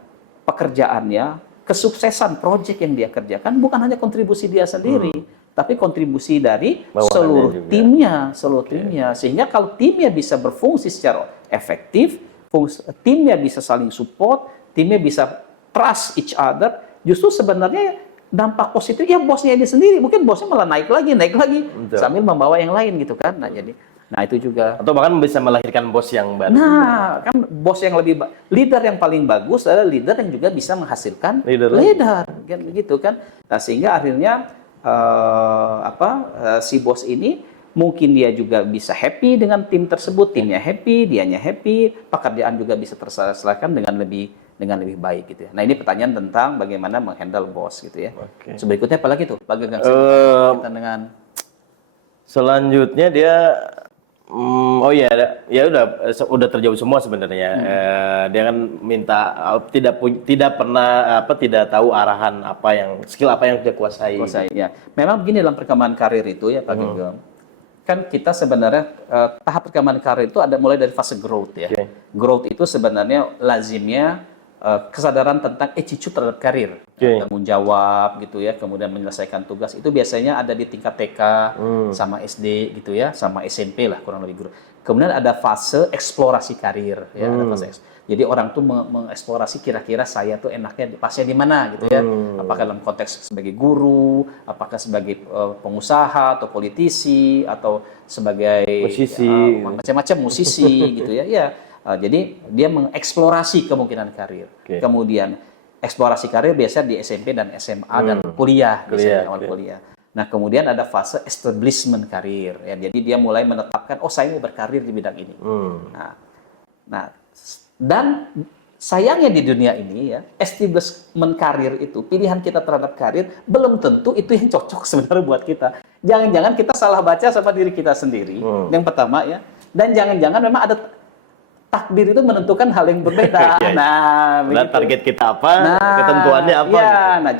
pekerjaannya, kesuksesan proyek yang dia kerjakan bukan hanya kontribusi dia sendiri, tapi kontribusi dari seluruh timnya. Sehingga kalau timnya bisa berfungsi secara efektif, timnya bisa saling support, timnya bisa trust each other, justru sebenarnya dampak positif ya bosnya ini sendiri, mungkin bosnya malah naik lagi sambil membawa yang lain gitu kan. Nah itu juga, atau bahkan bisa melahirkan bos yang baru. Nah kan bos yang leader yang paling bagus adalah leader yang juga bisa menghasilkan leader kan begitu kan. Nah sehingga akhirnya si bos ini mungkin dia juga bisa happy dengan tim tersebut, timnya happy, dianya happy, pekerjaan juga bisa terselesaikan dengan lebih baik gitu ya. Nah, ini pertanyaan tentang bagaimana menghandle bos gitu ya. Oke. Berikutnya apa lagi tuh? Pak Gagang, kita dengan Selanjutnya dia oh iya, udah terjawab semua sebenarnya. Dia kan minta tidak pernah tidak tahu arahan skill apa yang dia kuasai. ya. Memang begini dalam perkembangan karir itu ya Pak Gagang. Kan kita sebenarnya tahap perkembangan karir itu ada mulai dari fase growth ya. Okay. Growth itu sebenarnya lazimnya kesadaran tentang attitude terhadap karir, tanggung jawab gitu ya, kemudian menyelesaikan tugas itu biasanya ada di tingkat TK sama SD gitu ya, sama SMP lah kurang lebih. Kemudian ada fase eksplorasi karir ya, ada fase jadi orang tuh mengeksplorasi kira-kira saya tuh enaknya pasnya di mana gitu ya, apakah dalam konteks sebagai guru, apakah sebagai pengusaha atau politisi atau sebagai musisi, macam-macam musisi gitu ya, ya. Jadi dia mengeksplorasi kemungkinan karir. Kemudian eksplorasi karir biasa di SMP dan SMA dan kuliah, biasanya awal kuliah. Nah, kemudian ada fase establishment karir ya. Jadi dia mulai menetapkan saya mau berkarir di bidang ini. Nah, dan sayangnya di dunia ini ya, establishment karir itu, pilihan kita terhadap karir belum tentu itu yang cocok sebenarnya buat kita. Jangan-jangan kita salah baca sama diri kita sendiri. Yang pertama ya. Dan jangan-jangan memang ada takdir itu menentukan hal yang berbeda. Nah, target kita apa, ketentuannya apa. Ya, gitu. Nah,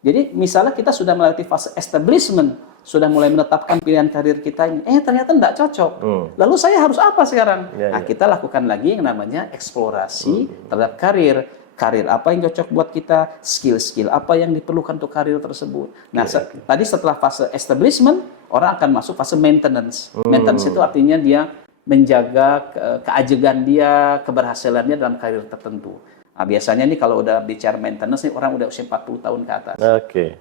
jadi misalnya kita sudah melewati fase establishment, sudah mulai menetapkan pilihan karir kita ini, ternyata tidak cocok. Lalu saya harus apa sekarang? Kita lakukan lagi yang namanya eksplorasi terhadap karir. Karir apa yang cocok buat kita, skill-skill apa yang diperlukan untuk karir tersebut. Nah, tadi setelah fase establishment, orang akan masuk fase maintenance. Maintenance itu artinya dia menjaga keajegan dia, keberhasilannya dalam karir tertentu. Nah, biasanya nih kalau udah bicara maintenance nih orang udah usia 40 tahun ke atas.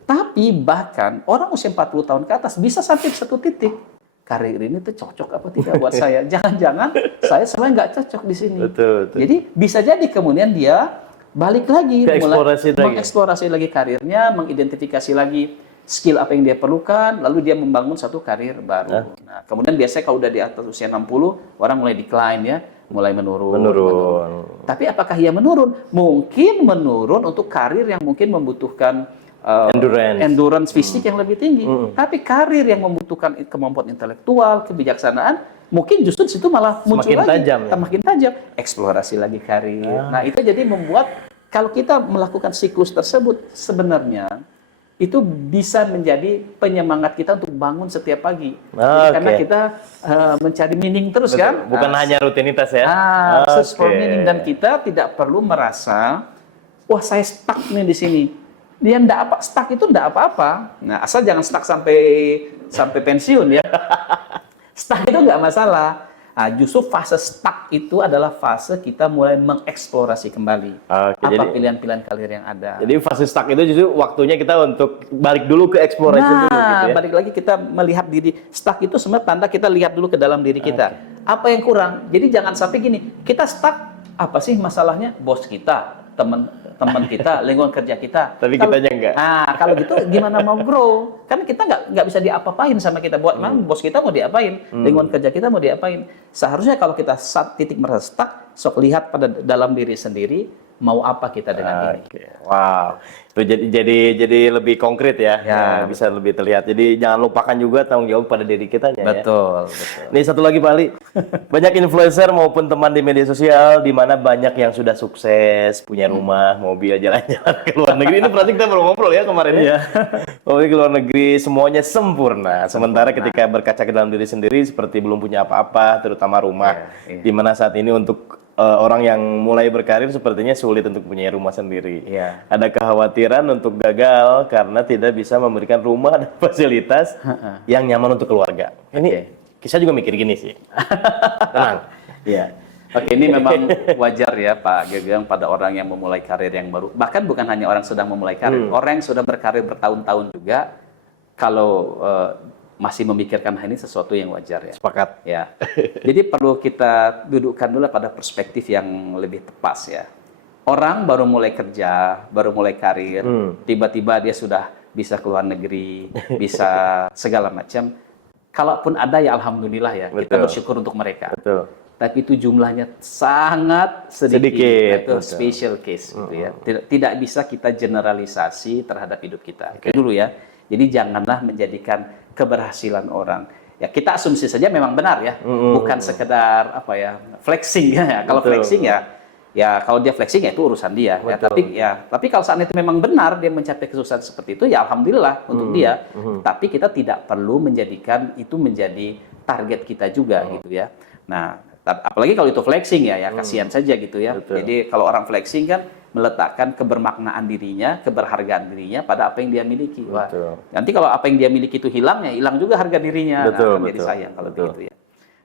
Tapi bahkan orang usia 40 tahun ke atas bisa sampai satu titik. Karir ini tuh cocok apa tidak buat saya? Jangan-jangan saya sebenarnya nggak cocok di sini. Betul. Jadi bisa jadi kemudian dia balik lagi, mengeksplorasi lagi karirnya, mengidentifikasi lagi skill apa yang dia perlukan, lalu dia membangun satu karir baru. Nah, kemudian biasanya kalau udah di atas usia 60, orang mulai decline ya, mulai menurun. Tapi apakah ia menurun? Mungkin menurun untuk karir yang mungkin membutuhkan endurance fisik yang lebih tinggi. Tapi karir yang membutuhkan kemampuan intelektual, kebijaksanaan, mungkin justru di situ malah muncul semakin tajam. Eksplorasi lagi karir. Nah, itu jadi membuat kalau kita melakukan siklus tersebut sebenarnya itu bisa menjadi penyemangat kita untuk bangun setiap pagi. Karena kita mencari meaning terus. Betul. Kan? Bukan hanya rutinitas ya. Search for meaning, dan kita tidak perlu merasa, wah saya stuck nih di sini. Dia stuck itu enggak apa-apa. Nah, asal jangan stuck sampai pensiun ya. Stuck itu enggak masalah. Nah, justru fase stuck itu adalah fase kita mulai mengeksplorasi kembali apa pilihan-pilihan karir yang ada. Jadi fase stuck itu justru waktunya kita untuk balik dulu ke eksplorasi dulu gitu ya. Balik lagi kita melihat diri. Stuck itu sebenarnya tanda kita lihat dulu ke dalam diri kita. Apa yang kurang? Jadi jangan sampai gini, kita stuck, apa sih masalahnya? Bos kita, teman kita, lingkungan kerja kita. Tapi kitanya enggak. Nah, kalau gitu gimana mau grow? Kan kita nggak bisa diapa-apain sama kita. Buat bos kita mau diapain? Lingkungan kerja kita mau diapain? Seharusnya kalau kita saat titik merasa stuck, sok lihat pada dalam diri sendiri, mau apa kita dengan ini. Wow, itu jadi lebih konkret ya, bisa lebih terlihat. Jadi jangan lupakan juga tanggung jawab pada diri kita. Betul. Nih satu lagi Pak Ali, banyak influencer maupun teman di media sosial di mana banyak yang sudah sukses, punya rumah, mobil, jalan-jalan ke luar negeri. Ini berarti kita baru ngobrol ya kemarin ya. Ke luar negeri semuanya sempurna. Sementara ketika berkaca ke dalam diri sendiri seperti belum punya apa-apa, terutama rumah. Di mana saat ini untuk orang yang mulai berkarir sepertinya sulit untuk punya rumah sendiri. Ada kekhawatiran untuk gagal karena tidak bisa memberikan rumah dan fasilitas yang nyaman untuk keluarga. Ini kisah juga mikir gini sih. Tenang. Ini memang wajar ya Pak Gagang pada orang yang memulai karir yang baru. Bahkan bukan hanya orang sedang memulai karir, orang yang sudah berkarir bertahun-tahun juga kalau masih memikirkan hal ini sesuatu yang wajar ya. Sepakat. Ya. Jadi perlu kita dudukkan dulu pada perspektif yang lebih tepat ya. Orang baru mulai kerja, baru mulai karir, tiba-tiba dia sudah bisa keluar negeri, bisa segala macam. kalaupun ada ya alhamdulillah ya, kita Betul. bersyukur untuk mereka. Betul. Tapi itu jumlahnya sangat sedikit. Sedikit, Itu betul. special case gitu ya. Tidak bisa kita generalisasi terhadap hidup kita. Itu dulu ya. Jadi janganlah menjadikan keberhasilan orang. Ya kita asumsi saja memang benar ya. Bukan sekedar apa ya, flexing ya. Kalau Betul. flexing ya kalau dia flexing ya itu urusan dia. Ya, tapi kalau saat itu memang benar dia mencapai kesuksesan seperti itu ya alhamdulillah untuk dia. Tapi kita tidak perlu menjadikan itu menjadi target kita juga gitu ya. Nah, apalagi kalau itu flexing ya kasihan saja gitu ya. Betul. Jadi kalau orang flexing kan meletakkan kebermaknaan dirinya, keberhargaan dirinya pada apa yang dia miliki. Wah, Betul. nanti kalau apa yang dia miliki itu hilang ya hilang juga harga dirinya. Betul, Akan jadi betul. sayang kalau Betul. begitu ya.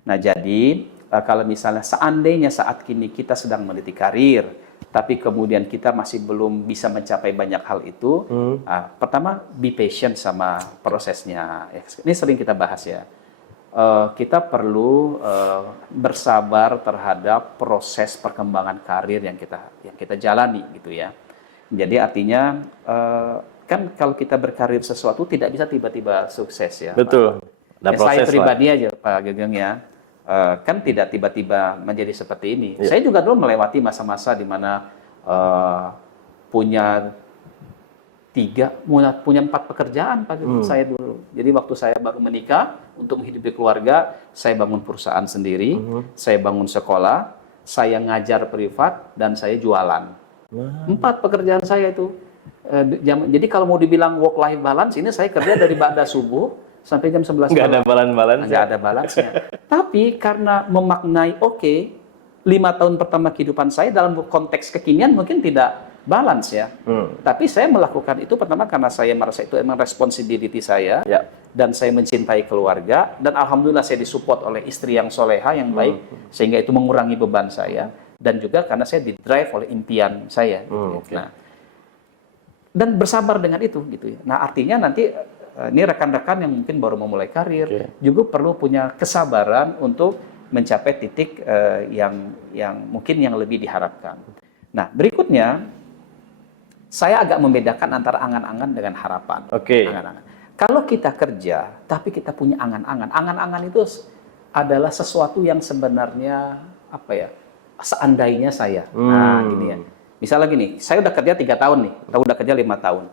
Nah, jadi kalau misalnya seandainya saat kini kita sedang meniti karir, tapi kemudian kita masih belum bisa mencapai banyak hal itu, pertama be patient sama prosesnya. Ini sering kita bahas ya. Kita perlu bersabar terhadap proses perkembangan karir yang kita jalani gitu ya. Jadi artinya kan kalau kita berkarir sesuatu tidak bisa tiba-tiba sukses ya. Betul. Ada proses Saya lah. pribadi aja Pak Gegeng ya, kan tidak tiba-tiba menjadi seperti ini. Saya juga dulu melewati masa-masa di mana punya 4 pekerjaan Pak Gegeng saya dulu. Jadi waktu saya baru menikah untuk menghidupi keluarga, saya bangun perusahaan sendiri, saya bangun sekolah, saya ngajar privat dan saya jualan. 4 pekerjaan saya itu. Jadi kalau mau dibilang work life balance ini saya kerja dari ba'da subuh sampai jam 11 Nggak ada malam. balance-balance. Nggak ada balance-nya. Tapi karena memaknai 5 tahun pertama kehidupan saya dalam konteks kekinian mungkin tidak balance ya. Tapi saya melakukan itu pertama karena saya merasa itu emang responsibility saya. Ya. Dan saya mencintai keluarga. Dan alhamdulillah saya disupport oleh istri yang soleha, yang baik. Sehingga itu mengurangi beban saya. Dan juga karena saya didrive oleh impian saya. Okay. Nah, dan bersabar dengan itu gitu ya. Nah artinya nanti ini rekan-rekan yang mungkin baru memulai karir juga perlu punya kesabaran untuk mencapai titik yang mungkin yang lebih diharapkan. Nah berikutnya saya agak membedakan antara angan-angan dengan harapan. Angan-angan. Kalau kita kerja tapi kita punya angan-angan, angan-angan itu adalah sesuatu yang sebenarnya apa ya? Seandainya saya. Nah gini ya. Misalnya gini, saya udah kerja 3 tahun nih, atau udah kerja 5 tahun.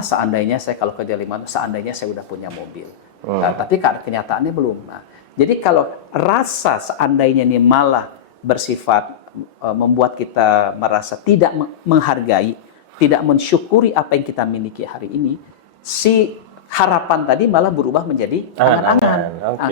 Seandainya saya kalau kerja 5 tahun, seandainya saya udah punya mobil. Nah, tapi kenyataannya belum. Nah, jadi kalau rasa seandainya ini malah bersifat membuat kita merasa tidak menghargai, tidak mensyukuri apa yang kita miliki hari ini, si harapan tadi malah berubah menjadi angan-angan.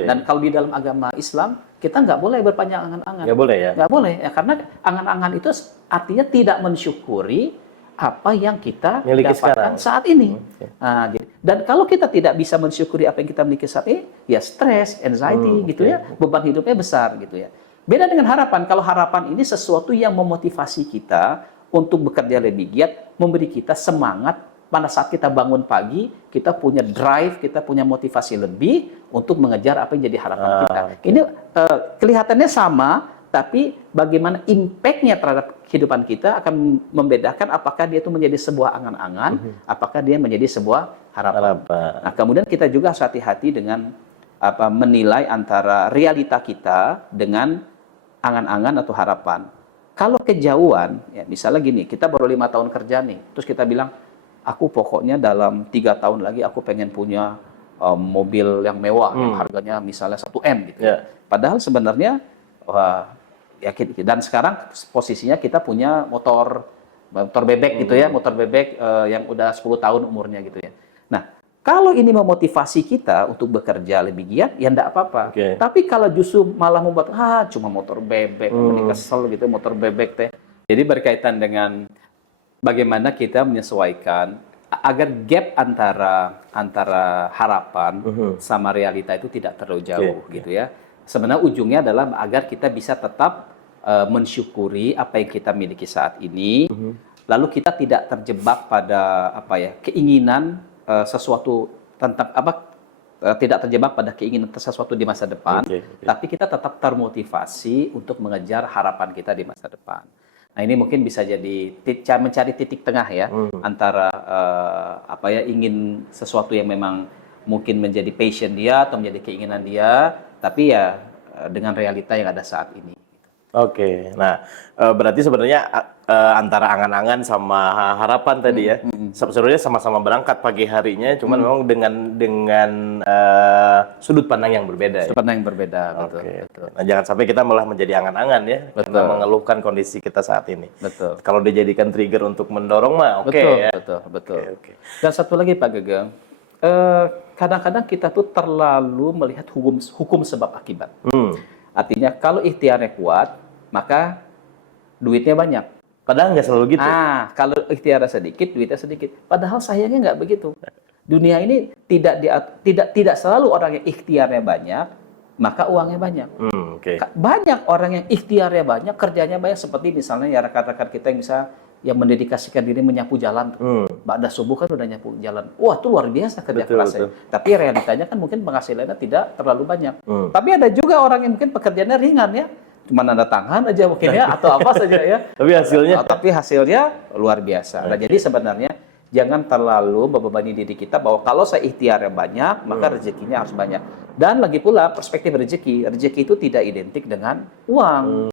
Dan kalau di dalam agama Islam, kita nggak boleh berpanjang angan-angan. Nggak boleh ya? Nggak boleh, ya, karena angan-angan itu artinya tidak mensyukuri apa yang kita miliki dapatkan sekarang. saat ini. Nah, dan kalau kita tidak bisa mensyukuri apa yang kita miliki saat ini, ya stres, anxiety gitu ya, beban hidupnya besar gitu ya. Beda dengan harapan. Kalau harapan ini sesuatu yang memotivasi kita untuk bekerja lebih giat, memberi kita semangat pada saat kita bangun pagi, kita punya drive, kita punya motivasi lebih untuk mengejar apa yang jadi harapan kita. Ini kelihatannya sama, tapi bagaimana impact-nya terhadap kehidupan kita akan membedakan apakah dia itu menjadi sebuah angan-angan, apakah dia menjadi sebuah harapan. Nah, kemudian kita juga harus hati-hati dengan menilai antara realita kita dengan angan-angan atau harapan. Kalau kejauhan, ya misalnya gini, kita baru 5 tahun kerja nih, terus kita bilang, aku pokoknya dalam 3 tahun lagi aku pengen punya mobil yang mewah, yang harganya misalnya 1M gitu. Padahal sebenarnya, dan sekarang posisinya kita punya motor bebek gitu ya, motor bebek yang udah 10 tahun umurnya gitu ya. Nah, kalau ini memotivasi kita untuk bekerja lebih giat, ya enggak apa-apa. Tapi kalau justru malah membuat, cuma motor bebek, ini kesel gitu, motor bebek teh. Jadi berkaitan dengan bagaimana kita menyesuaikan agar gap antara harapan sama realita itu tidak terlalu jauh gitu ya. Sebenarnya ujungnya adalah agar kita bisa tetap mensyukuri apa yang kita miliki saat ini, lalu kita tidak terjebak pada keinginan sesuatu tentang tidak terjebak pada keinginan sesuatu di masa depan, tapi kita tetap termotivasi untuk mengejar harapan kita di masa depan. Nah ini mungkin bisa jadi mencari titik tengah ya antara ingin sesuatu yang memang mungkin menjadi passion dia atau menjadi keinginan dia, tapi ya dengan realita yang ada saat ini. Oke, nah berarti sebenarnya antara angan-angan sama harapan tadi ya, sebenarnya sama-sama berangkat pagi harinya, cuman memang dengan sudut pandang yang berbeda. Sudut pandang yang berbeda, betul. Oke. Nah jangan sampai kita malah menjadi angan-angan ya, karena mengeluhkan kondisi kita saat ini. Betul. Kalau dijadikan trigger untuk mendorong mah oke ya. Betul. Oke. Dan satu lagi Pak Gegeng, kadang-kadang kita tuh terlalu melihat hukum sebab akibat. Artinya kalau ikhtiarnya kuat, maka duitnya banyak. Padahal nggak selalu gitu. Kalau ikhtiarnya sedikit, duitnya sedikit. Padahal sayangnya nggak begitu. Dunia ini tidak selalu orang yang ikhtiarnya banyak, maka uangnya banyak. Banyak orang yang ikhtiarnya banyak, kerjanya banyak. Seperti misalnya ya rekan-rekan kita yang mendedikasikan diri menyapu jalan. Ba'da subuh kan udah nyapu jalan. Wah, itu luar biasa kerja kerasnya. Tapi realitanya kan mungkin penghasilannya tidak terlalu banyak. Tapi ada juga orang yang mungkin pekerjaannya ringan ya. Cuma nanda tangan aja mungkin ya, atau apa saja ya. Tapi hasilnya luar biasa. Nah, jadi sebenarnya jangan terlalu membebani diri kita bahwa kalau saya ikhtiarnya banyak, maka rezekinya harus banyak. Dan lagi pula perspektif rezeki itu tidak identik dengan uang.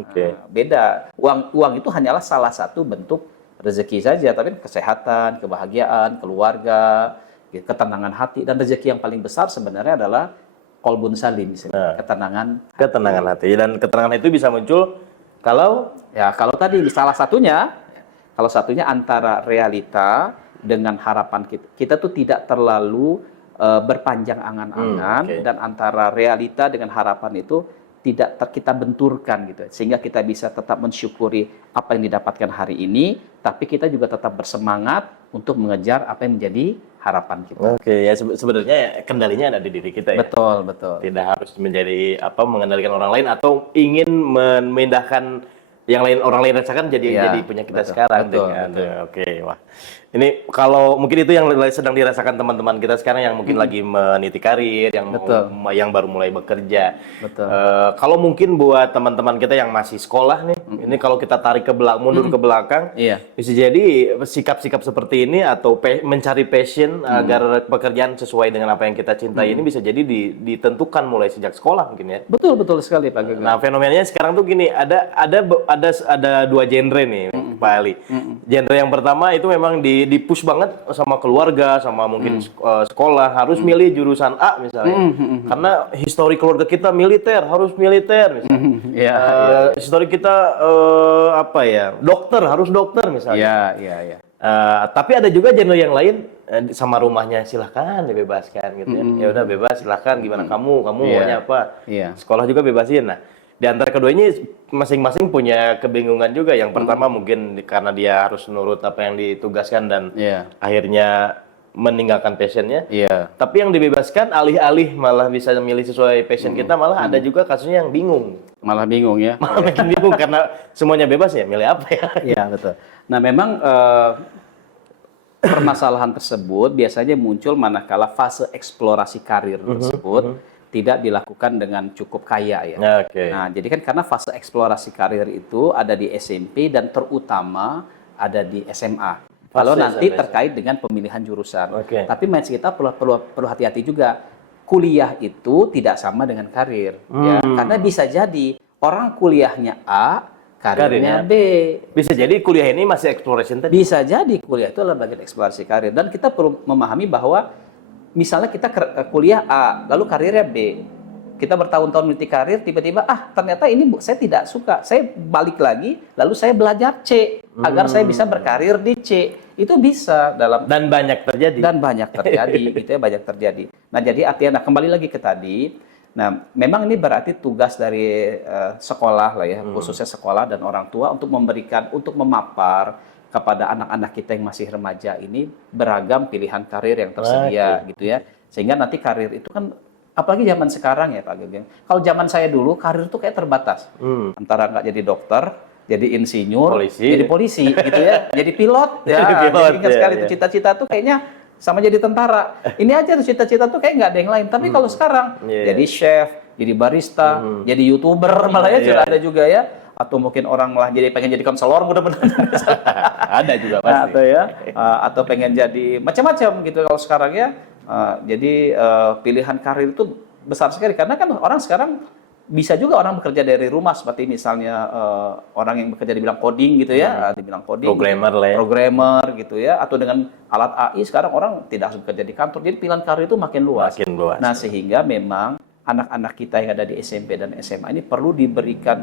Beda. Uang itu hanyalah salah satu bentuk rezeki saja, tapi kesehatan, kebahagiaan, keluarga, ketenangan hati, dan rezeki yang paling besar sebenarnya adalah qalbun salim, ketenangan hati. Dan ketenangan itu bisa muncul kalau tadi salah satunya antara realita dengan harapan kita tuh tidak terlalu berpanjang angan-angan, dan antara realita dengan harapan itu tidak kita benturkan gitu, sehingga kita bisa tetap mensyukuri apa yang didapatkan hari ini, tapi kita juga tetap bersemangat untuk mengejar apa yang menjadi harapan kita. Ya sebenarnya kendalinya ada di diri kita ya. Betul. Tidak harus menjadi mengendalikan orang lain atau ingin memindahkan yang orang lain rasakan jadi punya kita sekarang. Wah. Ini kalau mungkin itu yang sedang dirasakan teman-teman kita sekarang yang mungkin lagi meniti karir, yang baru mulai bekerja. Kalau mungkin buat teman-teman kita yang masih sekolah nih, ini kalau kita tarik mundur ke belakang, bisa jadi sikap-sikap seperti ini atau mencari passion agar pekerjaan sesuai dengan apa yang kita cintai ini bisa jadi ditentukan mulai sejak sekolah mungkin ya. Betul sekali Pak Gegeng. Nah, fenomenanya sekarang tuh gini, ada dua genre nih, Pak Ali. Genre yang pertama itu memang di-push banget sama keluarga, sama mungkin sekolah, harus milih jurusan A misalnya. Karena histori keluarga kita militer, harus militer misalnya. Histori kita dokter, harus dokter misalnya. Tapi ada juga genre yang lain, sama rumahnya silahkan dibebaskan gitu ya. Ya udah bebas, silahkan gimana kamu maunya apa. Sekolah juga bebasin. Nah, di antara kedua ini masing-masing punya kebingungan juga. Yang pertama mungkin karena dia harus nurut apa yang ditugaskan dan akhirnya meninggalkan passionnya. Tapi yang dibebaskan alih-alih malah bisa memilih sesuai passion kita, malah ada juga kasusnya yang bingung. Malah bingung ya. Malah makin bingung karena semuanya bebas ya, milih apa ya? Iya betul. Nah memang permasalahan tersebut biasanya muncul manakala fase eksplorasi karir tersebut tidak dilakukan dengan cukup kaya ya. Nah, jadi kan karena fase eksplorasi karir itu ada di SMP dan terutama ada di SMA. Kalau nanti terkait dengan pemilihan jurusan. Tapi mindset kita perlu hati-hati juga. Kuliah itu tidak sama dengan karir, ya. Karena bisa jadi orang kuliahnya A, karirnya B. Bisa jadi kuliah ini masih exploration tadi. Bisa jadi kuliah itu adalah bagian eksplorasi karir, dan kita perlu memahami bahwa misalnya kita kuliah A, lalu karirnya B. Kita bertahun-tahun meniti karir, tiba-tiba ternyata ini saya tidak suka. Saya balik lagi, lalu saya belajar C agar saya bisa berkarir di C. Itu bisa dan banyak terjadi. Gitu ya, banyak terjadi. Nah, jadi artinya kembali lagi ke tadi. Nah, memang ini berarti tugas dari sekolah lah ya, khususnya sekolah dan orang tua untuk memapar kepada anak-anak kita yang masih remaja ini beragam pilihan karir yang tersedia gitu ya. Sehingga nanti karir itu kan, apalagi zaman sekarang ya Pak Gegeng. Kalau zaman saya dulu karir itu kayak terbatas. Antara nggak jadi dokter, jadi insinyur, jadi polisi gitu ya, jadi pilot ya. Jadi ingat sekali tuh cita-cita tuh kayaknya sama jadi tentara. Ini aja tuh cita-cita tuh kayak nggak ada yang lain. Tapi kalau sekarang jadi chef, jadi barista, jadi YouTuber malah ya sudah ada juga ya. Atau mungkin orang malah pengen jadi konselor mudah-mudahan. Ada juga pasti. Atau pengen jadi macam-macam gitu kalau sekarang ya. Jadi pilihan karir itu besar sekali karena kan orang sekarang bisa juga orang bekerja dari rumah seperti misalnya orang yang bekerja di bidang coding gitu ya, di bidang coding, Programmer lah ya. programmer gitu ya, atau dengan alat AI sekarang orang tidak harus bekerja di kantor. Jadi pilihan karir itu makin luas. Makin luas. Nah sehingga memang anak-anak kita yang ada di SMP dan SMA ini perlu diberikan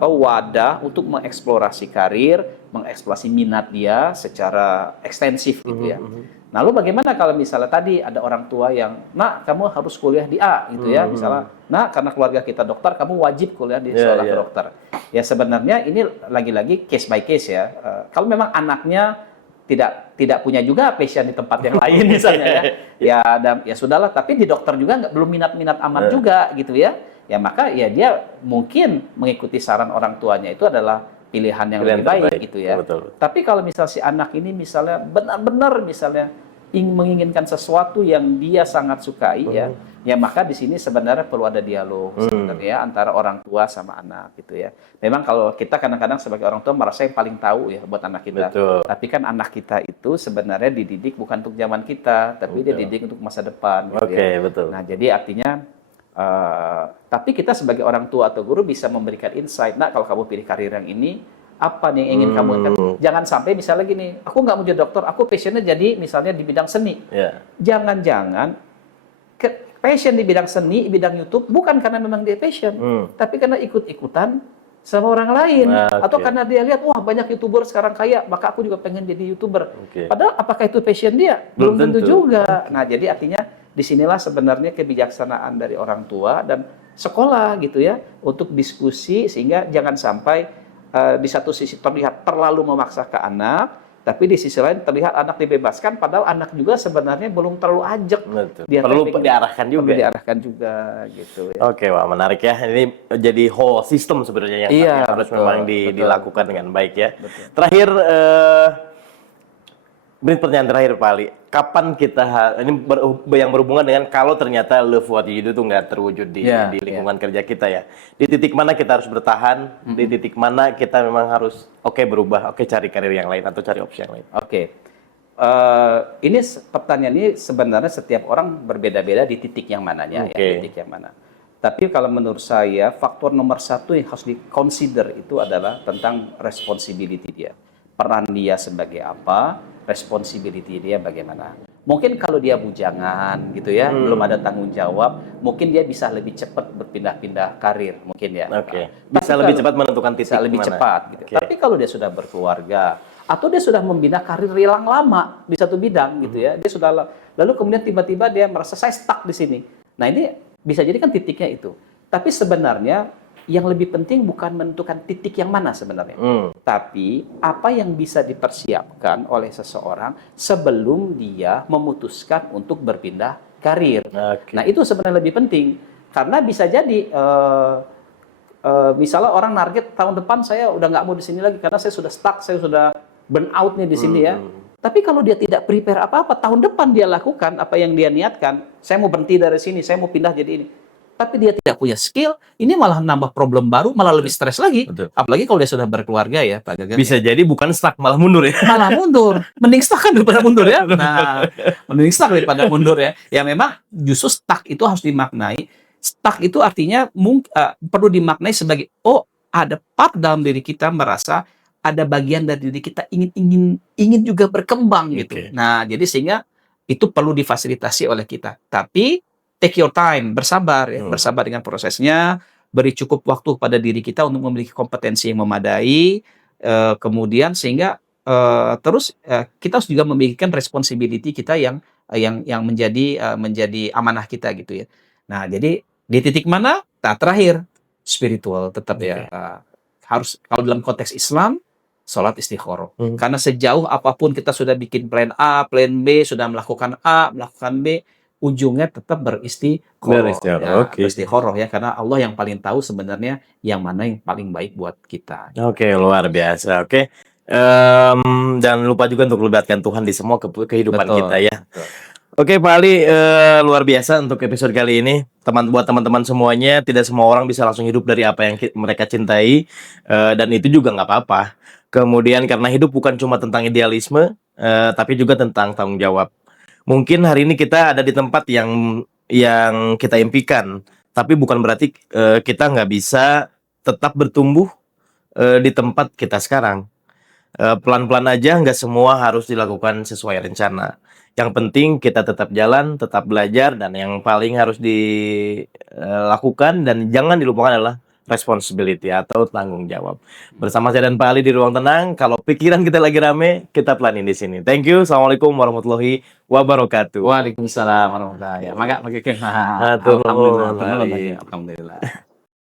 wadah untuk mengeksplorasi karir, mengeksplorasi minat dia secara ekstensif gitu ya. Lalu bagaimana kalau misalnya tadi ada orang tua yang, nak kamu harus kuliah di A gitu ya, misalnya, nak karena keluarga kita dokter, kamu wajib kuliah di sekolah dokter. Ya sebenarnya ini lagi-lagi case by case ya. Kalau memang anaknya tidak punya juga passion di tempat yang lain misalnya ya sudahlah. Tapi di dokter juga belum minat-minat amat juga gitu ya. Ya maka ya dia mungkin mengikuti saran orang tuanya itu adalah pilihan yang lebih baik gitu ya. Betul. Tapi kalau misal si anak ini misalnya benar-benar misalnya menginginkan sesuatu yang dia sangat sukai ya maka di sini sebenarnya perlu ada dialog sebenarnya antara orang tua sama anak gitu ya. Memang kalau kita kadang-kadang sebagai orang tua merasa yang paling tahu ya buat anak kita. Betul. Tapi kan anak kita itu sebenarnya dididik bukan untuk zaman kita, tapi dia dididik untuk masa depan gitu ya. Betul. Nah, jadi artinya tapi kita sebagai orang tua atau guru bisa memberikan insight, nah kalau kamu pilih karir yang ini, apa nih yang ingin kamu kan? Jangan sampai misalnya gini, aku nggak mau jadi dokter, aku passionnya jadi misalnya di bidang seni. Jangan-jangan passion di bidang seni, bidang YouTube bukan karena memang dia passion, tapi karena ikut-ikutan sama orang lain, atau karena dia lihat wah banyak YouTuber sekarang kaya, maka aku juga pengen jadi YouTuber. Padahal apakah itu passion dia? Belum tentu juga. Nah jadi artinya disinilah sebenarnya kebijaksanaan dari orang tua dan sekolah gitu ya untuk diskusi sehingga jangan sampai di satu sisi terlihat terlalu memaksa ke anak, tapi di sisi lain terlihat anak dibebaskan padahal anak juga sebenarnya belum terlalu ajak. Dia perlu diarahkan juga. Perlu diarahkan juga gitu ya. Oke, wah menarik ya. Ini jadi whole system sebenarnya yang harus memang dilakukan dengan baik ya. Terakhir ini pertanyaan terakhir Pak Ali, kapan kita ini yang berhubungan dengan kalau ternyata love what you do itu nggak terwujud di lingkungan kerja kita ya. Di titik mana kita harus bertahan, di titik mana kita memang harus berubah, cari karir yang lain atau cari opsi yang lain. Ini pertanyaan ini sebenarnya setiap orang berbeda-beda di titik yang mananya ya, titik yang mana. Tapi kalau menurut saya faktor nomor satu yang harus di-consider itu adalah tentang responsibility dia. Peran dia sebagai apa, responsibility dia bagaimana. Mungkin kalau dia bujangan gitu ya, belum ada tanggung jawab, mungkin dia bisa lebih cepat berpindah-pindah karir mungkin ya. Bisa lebih cepat menentukan titik bisa lebih cepat gitu. Tapi kalau dia sudah berkeluarga atau dia sudah membina karir yang lama di satu bidang gitu ya, dia sudah lalu kemudian tiba-tiba dia merasa saya stuck di sini. Nah, ini bisa jadi kan titiknya itu. Tapi sebenarnya yang lebih penting bukan menentukan titik yang mana sebenarnya. Tapi apa yang bisa dipersiapkan oleh seseorang sebelum dia memutuskan untuk berpindah karir. Nah itu sebenarnya lebih penting. Karena bisa jadi misalnya orang target tahun depan saya udah nggak mau di sini lagi karena saya sudah stuck, saya sudah burn out nih di sini ya. Tapi kalau dia tidak prepare apa-apa, tahun depan dia lakukan apa yang dia niatkan. Saya mau berhenti dari sini, saya mau pindah jadi ini. Tapi dia tidak punya skill, ini malah nambah problem baru, malah lebih stres lagi. Apalagi kalau dia sudah berkeluarga ya, Pak Gagan. Bisa jadi bukan stuck, malah mundur ya. Malah mundur. Mending stuck kan daripada mundur ya. Nah, mending stuck daripada mundur ya. Ya memang justru stuck itu harus dimaknai. Stuck itu artinya perlu dimaknai sebagai, ada part dalam diri kita merasa ada bagian dari diri kita ingin juga berkembang gitu. Nah, jadi sehingga itu perlu difasilitasi oleh kita. Tapi take your time, bersabar ya, bersabar dengan prosesnya, beri cukup waktu pada diri kita untuk memiliki kompetensi yang memadai, kemudian sehingga terus kita harus juga memikirkan responsibility kita yang menjadi amanah kita gitu ya. Nah, jadi di titik mana? Nah, terakhir spiritual tetap ya harus kalau dalam konteks Islam sholat istikharah. Karena sejauh apapun kita sudah bikin plan A, plan B, sudah melakukan A, melakukan B, ujungnya tetap beristikharah ya, karena Allah yang paling tahu sebenarnya yang mana yang paling baik buat kita. Luar biasa. Jangan lupa juga untuk melibatkan Tuhan di semua kehidupan kita ya. Pak Ali, luar biasa untuk episode kali ini. Buat teman-teman semuanya, tidak semua orang bisa langsung hidup dari apa yang mereka cintai, dan itu juga nggak apa-apa. Kemudian karena hidup bukan cuma tentang idealisme, tapi juga tentang tanggung jawab. Mungkin hari ini kita ada di tempat yang kita impikan, tapi bukan berarti kita nggak bisa tetap bertumbuh di tempat kita sekarang. Pelan-pelan aja, nggak semua harus dilakukan sesuai rencana. Yang penting kita tetap jalan, tetap belajar, dan yang paling harus dilakukan dan jangan dilupakan adalah responsibility atau tanggung jawab. Bersama saya dan Pak Ali di Ruang Tenang, kalau pikiran kita lagi rame, kita pelanin di sini. Thank you. Assalamualaikum warahmatullahi wabarakatuh. Waalaikumsalam warahmatullahi wabarakatuh. Maka Atur nuhun, alhamdulillah. Ali. Alhamdulillah.